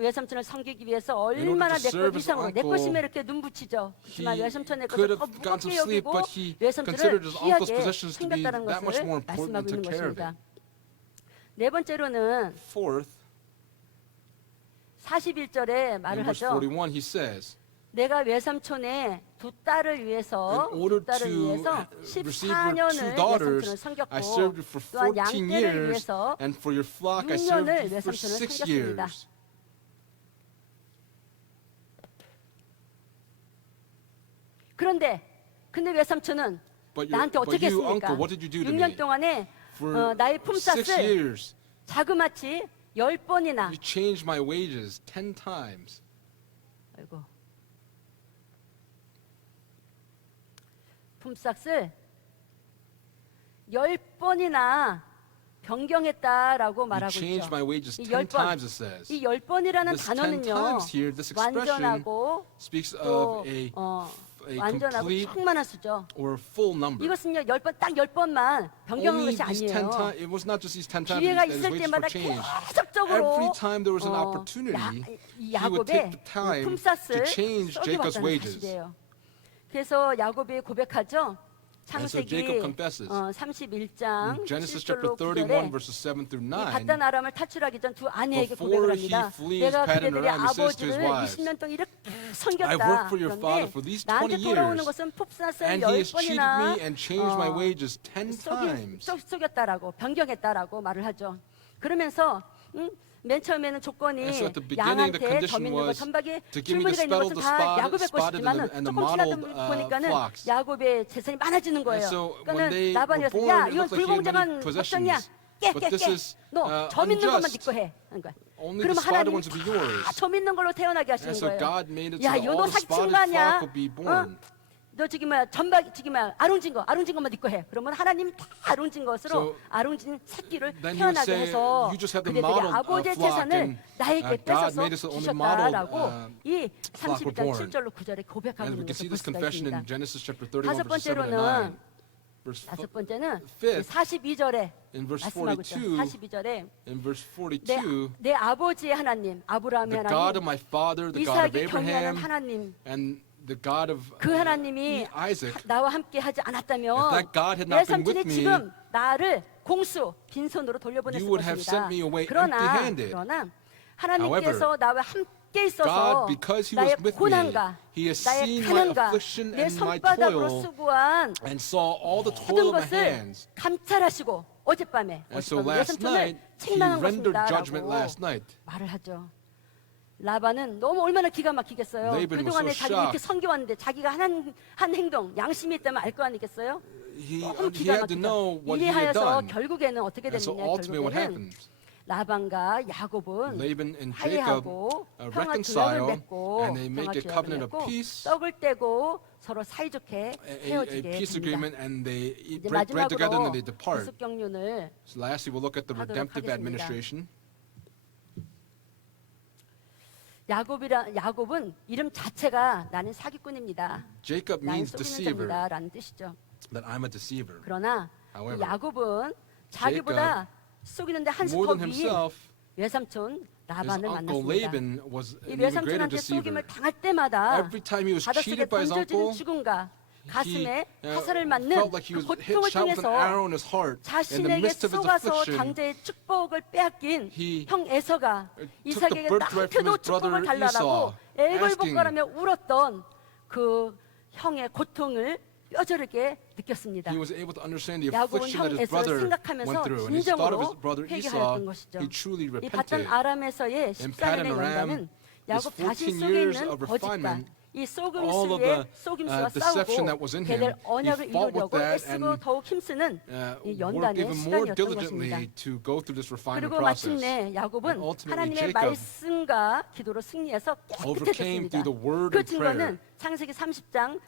외삼촌을 섬기기 위해서 order 얼마나 내 to 것 serve his 이상으로 내 uncle, 것이면 이렇게 눈붙이죠. 하지만 He 외삼촌의 could 것을 더 have gone to 무겁게 sleep, 여기고 but he 외삼촌을 considered his uncle's 귀하게 possessions to be 챙겼다는 that much more 것을 important 말씀하고 and 있는 took care of 것입니다. it. 네 번째로는 Fourth, 41절에 in 말을 verse 하죠. 41, he says, 내가 외삼촌의 두 딸을 위해서 In order 두 딸을 to 위해서 receive your 14년을 two daughters, 외삼촌을 I 섬겼고 served you for 또한 14 양떼를 years, 위해서 and for your flock, I 6년을 served you for 외삼촌을 6 섬겼습니다. years. 근데 외삼촌은 But 나한테 but 어떻게 you, 했습니까? uncle, what did you do to 6년 me? 동안에 For 나의 6 품삯을 years, 자그마치 10번이나 you changed my wages 10 times. 아이고. 품삯을 10번이나 변경했다라고 You 말하고 changed my 있죠. wages 이 10 10번, times, it says. 이 10번이라는 This 10 단어는요. times here, this expression 완전하고 speaks 또 of a 완전하고 complete 충만한 수죠. or full number. 이것은요 10번 딱 10번만 변경한 Only 것이 these 10 아니에요. times, it was not just these 10 times 기회가 that his 있을 wages 때마다 were changed. 계속적으로 Every time there was an opportunity, 이 he would take 야곱의 the time 품삯을 to change Jacob's 썩여왔다는 wages. 사실이에요. 그래서 야곱이 고백하죠. And so 창세기 Jacob confesses. 31장 In Genesis chapter 7절로 31, 9절에 verses 7 through 이 9, 바단 아람을 탈출하기 전 두 아내에게 Before 고백을 he 합니다. flees 내가 Paddan 그대들의 Aram, he says to his 아버지를 wives, 20년 동안 이렇게 I 섬겼다. worked for your father 그런데 for these 나한테 20 돌아오는 years, 것은 품삯을 and he has cheated 10번이나 me and changed my wages 10 times. 속였다라고 변경했다라고 말을 하죠. 그러면서 맨 처음에는 조건이 And so at the beginning, the 양한테 condition 점 있는 것, was 전박에 to give me the 줄무늬가 있는 spotted, 것은 the 다 spotted, 야곱의 spotted 것이지만은 and the 조금 지나다 mottled 보니까는 flocks. 야곱의 재산이 많아지는 거예요. And so when 그러니까는 they 라반이 were 그래서 born, 야 it 이건 looked like he had 불공정한 many 법정이야. possessions. But this is 너점 있는 것만 unjust. 네 거 해. 하는 거야. Only the 그러면 spotted 하나님 ones will be yours. 다점 있는 걸로 태어나게 하시는 And so 거예요. God made it so 야, that 이거 all 너 the 사기친 spotted 거 아니야? flock will be born. 너 아롱진 것만 네 거 해. 그러면 하나님 다 아롱진 것으로 So 아롱진 새끼를 then you would 태어나게 say, 해서 you just have the 그들의 mottled, 아버지의 flock, 재산을 and, 나에게 God 뺏어서 made us the only mottled, 주셨다라고 이 flock were 32장 born. 7절로 9절에 고백하고 And we 있는 can see 것을 볼 this 수가 confession 있습니다. in Genesis chapter 31, 다섯 verses 7 to 9. 번째로는 Verse 다섯 번째는 fifth, 42절에 in verse 말씀하고 있죠. 42, 42절에 in verse 42, 내 아버지의 하나님, 아브라함의 the God of 하나님, my father, the God of 이삭이 경외하는 Abraham, 하나님, and the God of 그 하나님이 Isaac, 나와 함께 하지 if 않았다면 that God had 내 not been 삼촌이 with me, 지금 나를 공수 빈손으로 돌려보냈을 you would have 것입니다. sent me away 그러나 empty-handed. 하나님께서 나와 함께 있어서 God, because he was 나의 with me, 고난과 he has 나의 seen my 가난과 affliction 내 and my 손바닥으로 toil, 수고한 and saw all the 모든 toil of my 것을 hands. 감찰하시고 어젯밤에 And so 내 last 삼촌을 night, he 책망한 rendered 것입니다라고 judgment last night. 말을 하죠. 라반은 너무 얼마나 기가 막히겠어요. Laban was 그동안에 so 자기 이렇게 shocked. 섬겨왔는데 자기가 한 행동, 양심이 있다면 알 거 아니겠어요? 너무 He 기가 had to know 막히죠. what he had 이래하여서 done. 결국에는 어떻게 And so 됐느냐? ultimately what 결국에는 happened? 라반과 야곱은 Laban and Jacob 화해하고 평화 reconcile, 조약을 맺고 and they make a 평화 covenant 조약을 of 맺고 peace, 떡을 떼고 서로 사이좋게 a 헤어지게 peace 됩니다. agreement, and they 이제 break bread together and 마지막으로 they depart. 구속경륜을 So lastly, we'll look at the 하도록 redemptive 하겠습니다. administration. 야곱은 이름 자체가 나는 사기꾼입니다. Jacob 나는 means 속이는 deceiver, 자입니다라는 뜻이죠. that I'm a deceiver. 그러나 이 However, 야곱은 자기보다 속이는데 한 수 더 More than 위인 himself, 외삼촌 his 라반을 uncle 만났습니다. Laban was 이 an even greater 외삼촌한테 deceiver. 속임을 당할 때마다 Every time he was 바닷속에 cheated by his 던져지는 uncle, 죽음과 가슴에 he 화살을 맞는 felt like he 그 was hit, 고통을 shot with an 통해서 arrow in his heart. In the 자신에게 midst of his 속아서 affliction, 장자의 축복을 빼앗긴 he 형 에서가 took the 이삭에게 birthright from 남편도 his brother 축복을 달라라고 Esau, 애걸복걸하며 울었던 그 형의 고통을 뼈저리게 느꼈습니다. he was able to understand the 야곱은 affliction that 형 his 에서를 brother 생각하면서 went through. And he thought of his 진정으로 brother Esau. 회개하였던 것이죠. He truly 이 바단 repented. 아람에서의 In 14년의 Paddan Aram, 연단은 his 야곱 자신 14 속에 years 있는 of 거짓과 refinement, 이 all of 속임수의 the, 속임수와 deception that 싸우고 was in 걔들 him, 언약을 he fought with 이루려고 that 애쓰고 and, 더욱 힘쓰는 이 worked 연단의 even more 시간이었던 diligently 것입니다. to go through this refinement 그리고 process. 마침내 야곱은 And ultimately 하나님의 Jacob 말씀과 기도로 승리해서 overcame 깨끗해졌습니다. through the word 그 and 증거는 prayer. 창세기 30장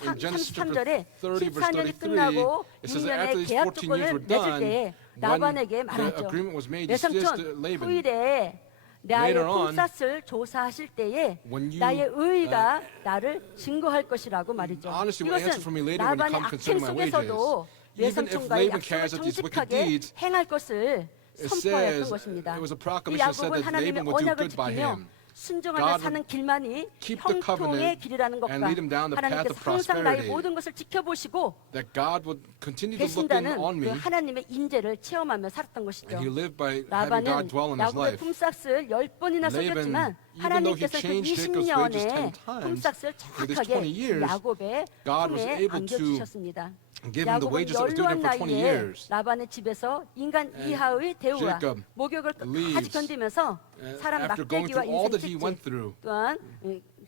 In Genesis 33절에 30, verse 14년이 33, 끝나고 it says that after 2년의 these 계약 14 years 조건을 were 맺을 done, 때에 라반에게 when the 말하죠. agreement was made, he says to 외삼촌 Laban, 후일에 나의 Later on, 품삯을 조사하실 때에 when you, 나의 의가 나를 증거할 것이라고 말이죠. honestly will answer for me later when you 라반의 come 악행 concerning my 속에서도 wages. Even if 외삼촌과의 Laban carries 약속을 out these wicked 정직하게 deeds, 행할 것을 it 선포하였던 says, 것입니다. it was a 이 proclamation said 야곱은 that 하나님의 Laban would do 언약을 good by 지키며 him. 순종하며 God 사는 would 길만이 keep the 형통의 covenant 길이라는 것과 and lead him down the path 하나님께서 of 항상 나의 prosperity. 모든 것을 지켜보시고 That God would continue to look in 계신다는 on 그 me, 하나님의 인재를 체험하며 살았던 것이죠. and he lived by having God 라반은 dwell in his 야곱의 life. 품삯을 10번이나 Laban 속였지만 even though he 하나님께서 그 changed Jacob's wages 10 20년의 times, 품삯을 for these 20 정확하게 years, 야곱의 God was 품에 able to 안겨주셨습니다. give him the 야곱은 wages that was due to him 연로한 for 20 나이에 years. 라반의 집에서 인간 And 이하의 대우와 Jacob 목욕을 끝까지 leaves, 견디면서 사람 After going 막대기와 through all 인생 that he went 채찍 through, 또한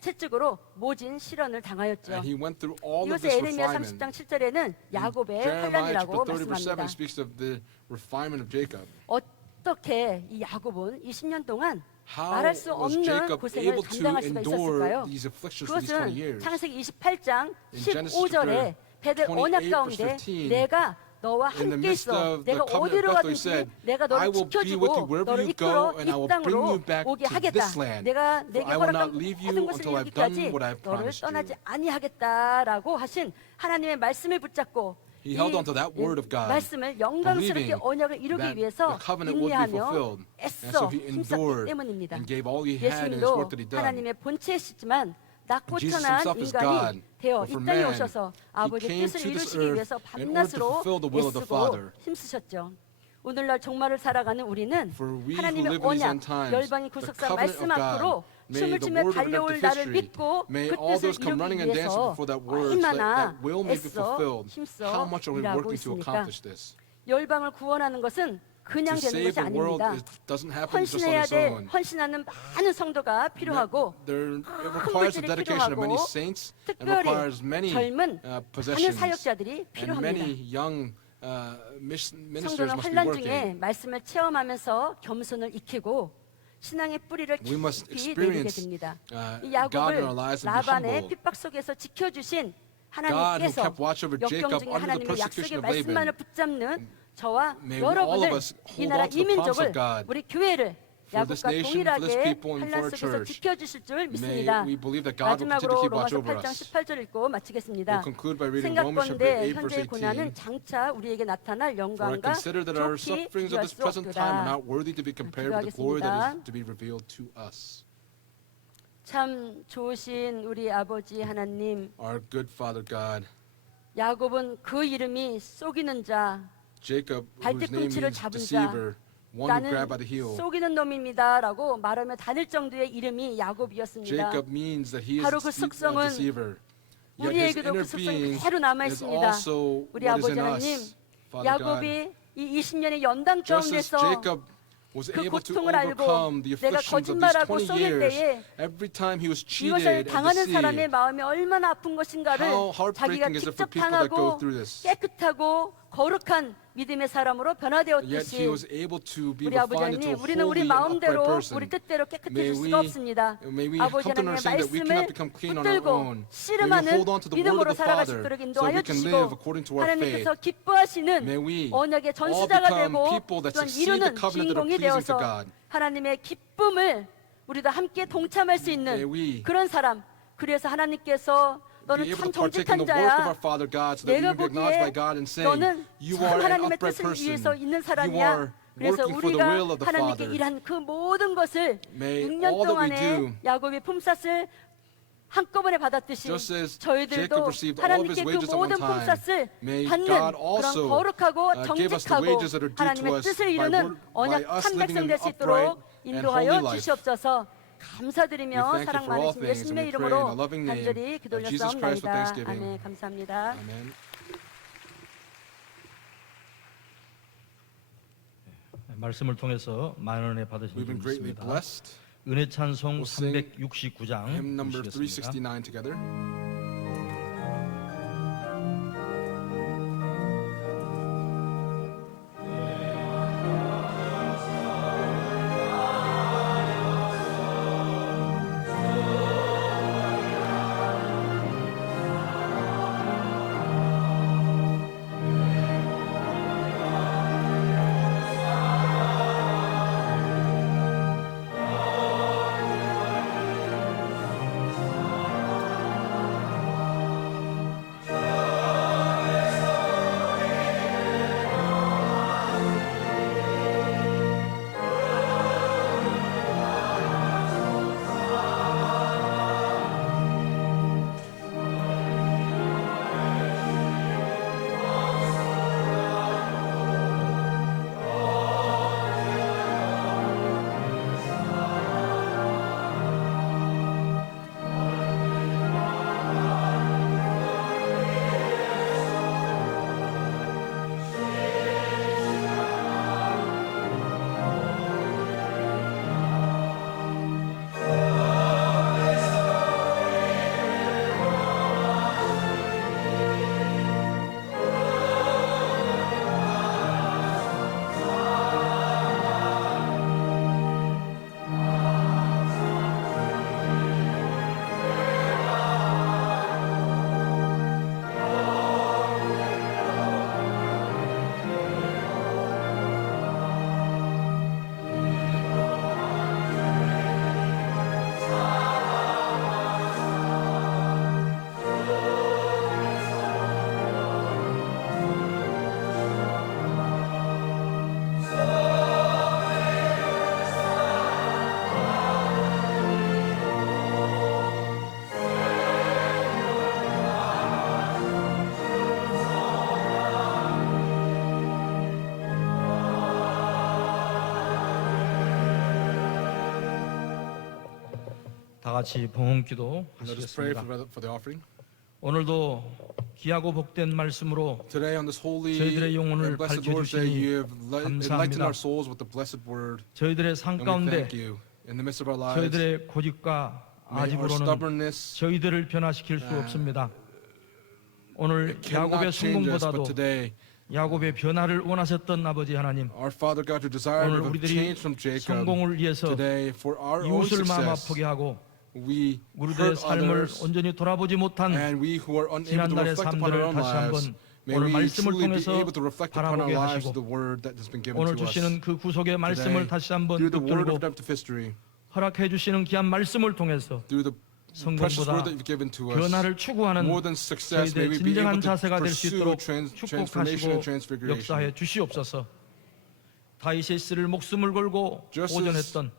채찍으로 모진 시련을 당하였죠. and he went through all of 이것을 this 에레미야 refinement. 30장 7절에는 야곱의 Jeremiah 환란이라고 chapter 30 verse 7 말씀합니다. speaks of the refinement of Jacob. 어떻게 이 야곱은 20년 동안 How 말할 수 was 없는 Jacob 고생을 able to 감당할 수가 endure 있었을까요? these afflictions for these 20 그것은 years? 창세기 28장 In Genesis 15절에 베델 28 언약 verse 가운데 15, 내가 너와 In the 함께 midst 있어 of the 내가 covenant of 어디로 Bethel, he 가든지 said, 내가 I 너를 will be with you 지켜주고 wherever 너를 you 이끌어 go, and I 이 will bring 땅으로 you back 오게 to 하겠다. this land. 내가 For 내게 I will not 허락한 leave you 모든 것을 until I've 이루기까지 done what I've 너를 promised 떠나지 you. 아니하겠다라고 하신 하나님의 말씀을 붙잡고 He held on to that word of God, 말씀을 영광스럽게 believing 언약을 이루기 that 위해서 the covenant would be 인내하며 fulfilled. And 애써 so he 힘썼기 endured 때문입니다. and gave all he had in his 예수님도 work that he done. 하나님의 본체이시지만 낙고 Jesus 태어난 himself is 인간이 God, 되어 but 이 for 땅에 man, 오셔서 he 아버지의 came 뜻을 to this 이루시기 earth 위해서 in order to 밤낮으로 fulfill the will of the 애쓰고 Father. 힘쓰셨죠. 오늘날 종말을 살아가는 우리는 For we who 하나님의 live in these 언약, end times, 열방의 the 구속사 covenant 말씀 of 앞으로 God, may 춤을 the 추며 word of 달려올 redemptive 나를 history, 믿고 may 그 all 뜻을 those come running 이루기 and dancing 위해서 before that word 얼마나 that will may be 애써 fulfilled. 힘써 How much are we 일하고 working to 있습니까? accomplish this? 열방을 구원하는 것은 그냥 To 되는 save 것이 the world 아닙니다. doesn't happen just on 헌신해야 its 될 own. 헌신하는 많은 성도가 필요하고 It requires the 물질이 dedication of many 필요하고 saints and 특별히 requires many 젊은 많은 possessions 사역자들이 and 필요합니다. many young ministers 성도는 must be 환란 working. 중에 말씀을 체험하면서 겸손을 익히고 신앙의 뿌리를 We must 깊이 내리게 experience 됩니다. God 이 in 야곱을 our lives and be 라반의 humble. 핍박 속에서 지켜주신 God who 하나님께서 kept watch over 역경 Jacob 중에 under the 하나님의 persecution 약속의 of Laban. 말씀만을 붙잡는 저와 May all of 여러분을 us 이 hold 나라 on to 이 the promise 민족을 of God 우리 교회를 for this 야곱과 nation, for this 동일하게 people, and for 환란 our 속에서 church. 지켜주실 줄 May 믿습니다. we believe that God will continue to 마지막으로 keep watch 로마서 over 8장 us. 18절 읽고 마치겠습니다. We'll conclude by reading Romans chapter 생각건대 8 verse 현재의 고난은 18. 장차 우리에게 나타날 For I 영광과 consider that our 좋게 sufferings of 비교할 this 수 present time are 없도다. not worthy to be compared with the glory that is to be revealed to us. 참 좋으신 우리 아버지 하나님, Our good Father God, 야곱은 그 이름이 속이는 자, Jacob, whose name 발뒤꿈치를 means 잡은 자, deceiver, one who 나는 grabbed by the heel. 속이는 놈입니다라고 말하며 다닐 정도의 이름이 야곱이었습니다. Jacob means that he is 바로 a 그 속성은 deceiver. Yet his 우리에게도 inner 그 속성이 being 그대로 남아 is 있습니다. also 우리 what is 아버지 in 하나님, us. Father God, 야곱이 이 20년의 연단 just as 가운데서 Jacob was 그 able to 고통을 알고 overcome the 내가 afflictions of these 거짓말하고 20 속일 years, 때에 every time he was 이것을 cheated and 당하는 사람의 deceived, 마음이 얼마나 아픈 것인가를 how 자기가 heartbreaking is it 직접 for people that go 당하고 through this? 깨끗하고 거룩한 믿음의 사람으로 Yet he 변화되었듯이 was able to be 우리 아버지 refined into 하나님, a 우리는 우리 holy and upright 마음대로 person. 우리 뜻대로 깨끗해질 May 수가 we- 없습니다. May we 아버지 come to 하나님의 understand that we cannot 말씀을 become clean on our 붙들고 own. May we 씨름하는 hold on to the word 믿음으로 of the 살아갈 수 Father 있도록 so 인도하여 we can 주시고 live according to our 하나님께서 faith. 기뻐하시는 May we 언약의 all 전수자가 become 되고 people that 또한 succeed the 이루는 covenant that are 주인공이 pleasing to 되어서 God. 하나님의 기쁨을 우리도 함께 동참할 수 May 있는 we 그런 사람. 그래서 하나님께서 너는 be able 참 to partake in 정직한 the work of 자야. our Father God so that we 내가 can be acknowledged by 보기에 God and saying, 너는 you 참 are an 하나님의 upright 뜻을 person. 위해서 있는 You 사람이야. are 그래서 working for the will 우리가 of the 하나님께 Father. 일한 그 모든 것을 May 6년 all that we 동안에 do, 야곱이 품삯을 한꺼번에 받았듯이 just as 저희들도 Jacob received all of 하나님께 his 그 wages at one 모든 time, 품삯을 may 받는 God 그런 also 거룩하고 give us the 정직하고 wages that are due to 하나님의 us 뜻을 by 이루는 by 언약 us 참 living 백성 an 될 수 upright 있도록 and 인도하여 holy life. 주시옵소서. We 감사드리며 thank you 사랑 for all 많으신 things, 예수님의 and we pray in the 이름으로 loving name 간절히 of 기도 Jesus Christ for 올렸사옵나이다. thanksgiving. 아멘. 감사합니다. Amen. 말씀을 통해서 많은 은혜 받으신 We've 줄 been greatly 믿습니다. blessed. 은혜 찬송 We'll sing 369장 Hymn number 보시겠습니다. 369 together. 다 같이 봉헌기도 Let us pray 하시겠습니다. for the offering. 오늘도 귀하고 복된 말씀으로 Today on this holy 저희들의 영혼을 and blessed Lord's Day, 밝혀주시니 you have enlightened 감사합니다. our souls with the blessed word. 저희들의 삶 And we 가운데 thank you. In the midst of our lives, 저희들의 고집과 may our 아집으로는 stubbornness 저희들을 변화시킬 수 없습니다. 오늘 cannot 야곱의 change us, 성공보다도 but today 야곱의 변화를 원하셨던 아버지 하나님, our Father God who desired 오늘 to 우리들이 change from Jacob, 성공을 위해서 today for our own 이웃을 마음 success, 아프게 하고 we 우리들의 hurt 삶을 others, 온전히 돌아보지 못한 and we who are unable to 지난날의 reflect upon our 삶들을 own 다시 lives, 한번 may 오늘 we 말씀을 truly be 통해서 able to reflect upon our 바라보게 lives 하시고 the word that has been given 오늘 to us. 주시는 그 구속의 말씀을 Today, 다시 한번 through the word of 붙들고 redemptive history, 허락해 주시는 귀한 말씀을 통해서 through the precious 성공보다 word that you've given to us, 변화를 추구하는 more than success, may 저희들의 we be able 진정한 to 자세가 될 수 pursue 있도록 transformation and 축복하시고 transfiguration. 역사해 주시옵소서. 다윗의 씨를 목숨을 걸고 Just as, 보존했던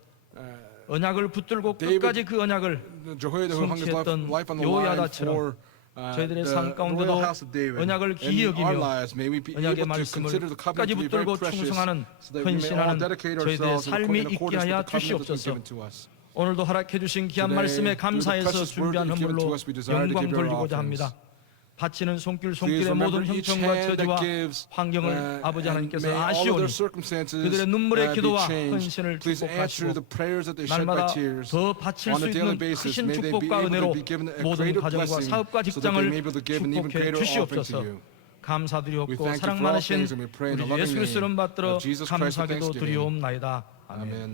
언약을 붙들고 David- 끝까지 그 언약을 Jehoiada who hung his 성취했던 life on the line 여호야다처럼 for 저희들의 the 삶 가운데도 royal house of David. 언약을 귀히 In our 여기며 lives, may we be 언약의 able to 말씀을 consider the 끝까지 covenant to be very 붙들고 precious, 충성하는 so that we may all 헌신하는 dedicate 저희들의 ourselves 삶이 in 있게 accordance 하여 with the covenant that's been 주시옵소서. given to us. 오늘도 허락해 주신 귀한 Today, 말씀에 through the 감사해서 precious word 준비한 that you've given to 헌물로 us, we desire to 영광 give our 돌리고자 offerings. 합니다. 바치는 손길 Please 손길의 모든 remember each 형편과 hand that 처지와 gives, 환경을 아버지 and 하나님께서 may all of 아시오니 their circumstances 그들의 눈물의 be 기도와 changed. 헌신을 Please answer 축복하시고 the prayers that they shed by 날마다 tears. 더 바칠 On 수 a daily 있는 basis, 크신 may they be 축복과 able to 은혜로 be given a 모든 greater 가정과 blessing 사업과 so that they 직장을 may be able to give an even 축복해 greater offering to 주시옵소서. you. We 감사드리옵고 thank you 사랑 for all 많으신 things, and we pray in the 우리 loving 예수 그리스도 이름 name 받들어 of Jesus Christ with 감사기도 thanksgiving. 드리옵나이다. 아멘. Amen.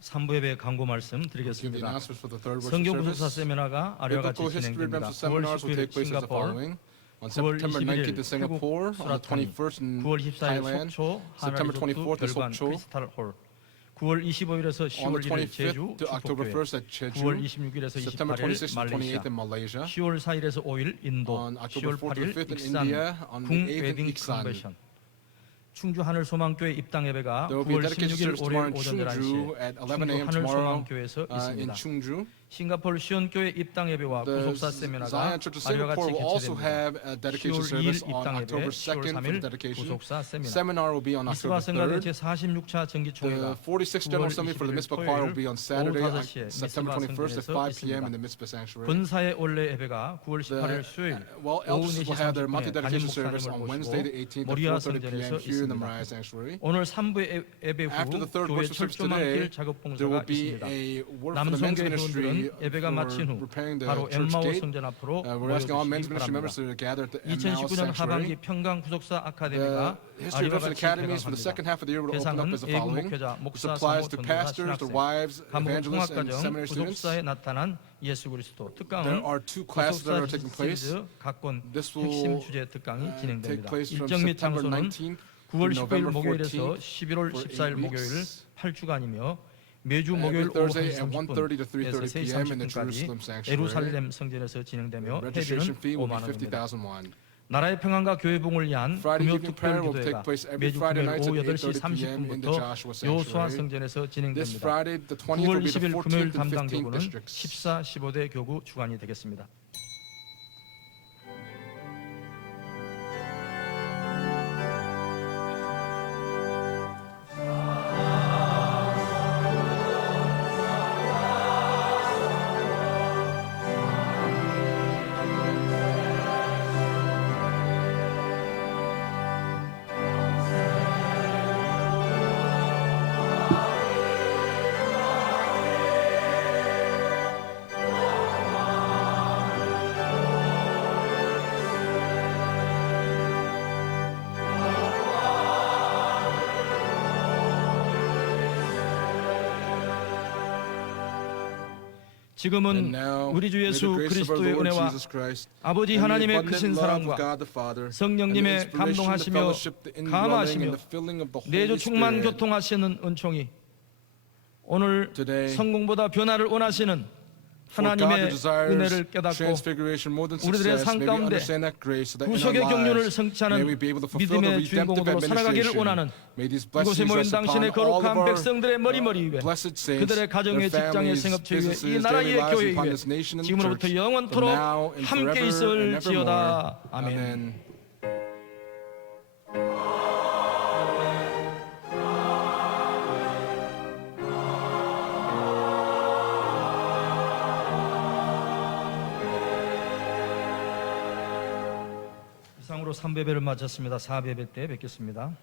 삼부 예배 광고 말씀 Give the 드리겠습니다. announcements for the third worship 성경 구속사 service. 세미나가 아래와 같이 Biblical History 진행됩니다. Redemption 9월 seminars will 10일 take place as the 싱가포르, following. On 9월 September 21일 19th in Singapore, on the 수라타니, 21st in 9월 24일 Thailand, 속초 September 하나리조트 24th in 별관 Sokcho, 크리스탈 홀, 9월 25일에서 on 10월 the 1일 제주 25th to October 축복교회, 1st at 9월 Jeju, 26일에서 September 28일 26th and 28th 말레이시아, in Malaysia, 10월 4일에서 5일 인도, on October 10월 4th to 8일 5th in 익산 India, on 궁 the 8th in 웨딩 Iksan. 컨벤션. 충주 하늘소망교회 입당 예배가 There will be a 9월 dedication 16일 service 월요일 tomorrow in 오전 Chungju 11시 at 11 충주 a.m. tomorrow 하늘소망교회에서 in 있습니다. Chungju. 싱가포르 시온교회 입당 예배와 The 구속사 세미나가 Zion Church of 아래와 Singapore 같이 will also 개최됩니다. have a dedication 10월 2일 service on 입당 예배, October 2nd 10월 for the 3일 dedication. 구속사 세미나. Seminar will be on 미스바 October 성가대 3rd. 제46차 정기총회가 The 46th General 9월 Assembly for the 20일 Mitzvah Choir will 토요일 be on 오후 Saturday, 5시에 September 미스바 21st at 성전에서 5 p.m. in 있습니다. the Mitzvah Sanctuary. 권사의 원래 예배가 9월 18일 수요일 Well, 오후 elders 4시 will have their 30분에 monthly 담임 dedication service 목사님을 on Wednesday the 모시고 18th 모리아 at 4:30 성전에서 p.m. here in the 있습니다. Moriah Sanctuary. 오늘 3부 예배 후 After the third 교회 worship service 철조망길 today, 작업 there 봉사가 will be 있습니다. a work for the men's 남성교회 ministry 회원들은 예배가 for 마친 후 repairing the 바로 church 엠마오 gate. 성전 앞으로 We're asking all men's 모여주시기 ministry members 바랍니다. to gather at the Emmaus 2019년 하반기 Sanctuary. 평강 구속사 The 아카데미가 history 아래와 of the 같이 academies for the second 개강합니다. half of the year will open up 대상은 as the 예비 following. 목회자, This 목사, applies 사모, to 전도사, pastors, their 신학생, wives, 감옥 evangelists, and 통합과정, seminary students. 구속사에 나타난 예수 그리스도 There 특강은 are two classes that 구속사 are taking place. 시리즈 각권 This 핵심 will 주제 특강이 take 진행됩니다. place from 일정 및 September 장소는 19th 9월 to 10일 November 목요일에서 14th 11월 for 14일 8 목요일 weeks. 8주간이며 매주 Every 목요일 오후 Thursday 1시 at 1:30 to 30분에서 3:30 3시 p.m. in the 30분까지 Jerusalem Sanctuary. 예루살렘 성전에서 진행되며 Registration 회비는 fee will 5만 be 원입니다. 50,000 won. 나라의 평안과 교회봉을 위한 Friday 금요 evening 특별 prayer will take 기도회가 place every 매주 Friday 금요일 night 오후 at 8시 8:30 p.m. in the 30분부터 Joshua 요수아 Sanctuary. 성전에서 This 진행됩니다. Friday, the 20th 9월 will be the 20일 금요일 14th and 담당 15th 교구는 districts. 14, 15대 교구 주관이 되겠습니다. And 지금은 now, 우리 주 may the 예수 grace of our 그리스도의 Lord 은혜와 Jesus Christ 아버지 and the 하나님의 abundant 크신 love of 사랑과 God the Father and the 성령님의 inspiration, the 감동하시며 fellowship, the indwelling, 감화하시며 and the filling of the Holy 내주 충만 Spirit 교통하시는 은총이 오늘 Today, 성공보다 변화를 원하시는 for God who 하나님의 desires 은혜를 깨닫고 transfiguration more than 우리들의 success, 삶 may we 가운데 understand that grace so that in 구속의 our 경륜을 lives 성취하는 may we be able to fulfill the 믿음의 redemptive 주인공으로 살아가기를 administration. 원하는 May these 이곳에 blessings 모인 rest upon 당신의 all of 거룩한 our 백성들의 머리머리 위에 blessed saints, 그들의 가정의 their 직장의 families, 생업체 위에 이 businesses, 나라의 daily lives 교회 upon 위에 this nation and 지금으로부터 church, 영원토록 from now and 함께 forever and 있을지어다. evermore. 아멘. Amen. 이상으로 3배배를 마쳤습니다. 4배배 때 뵙겠습니다.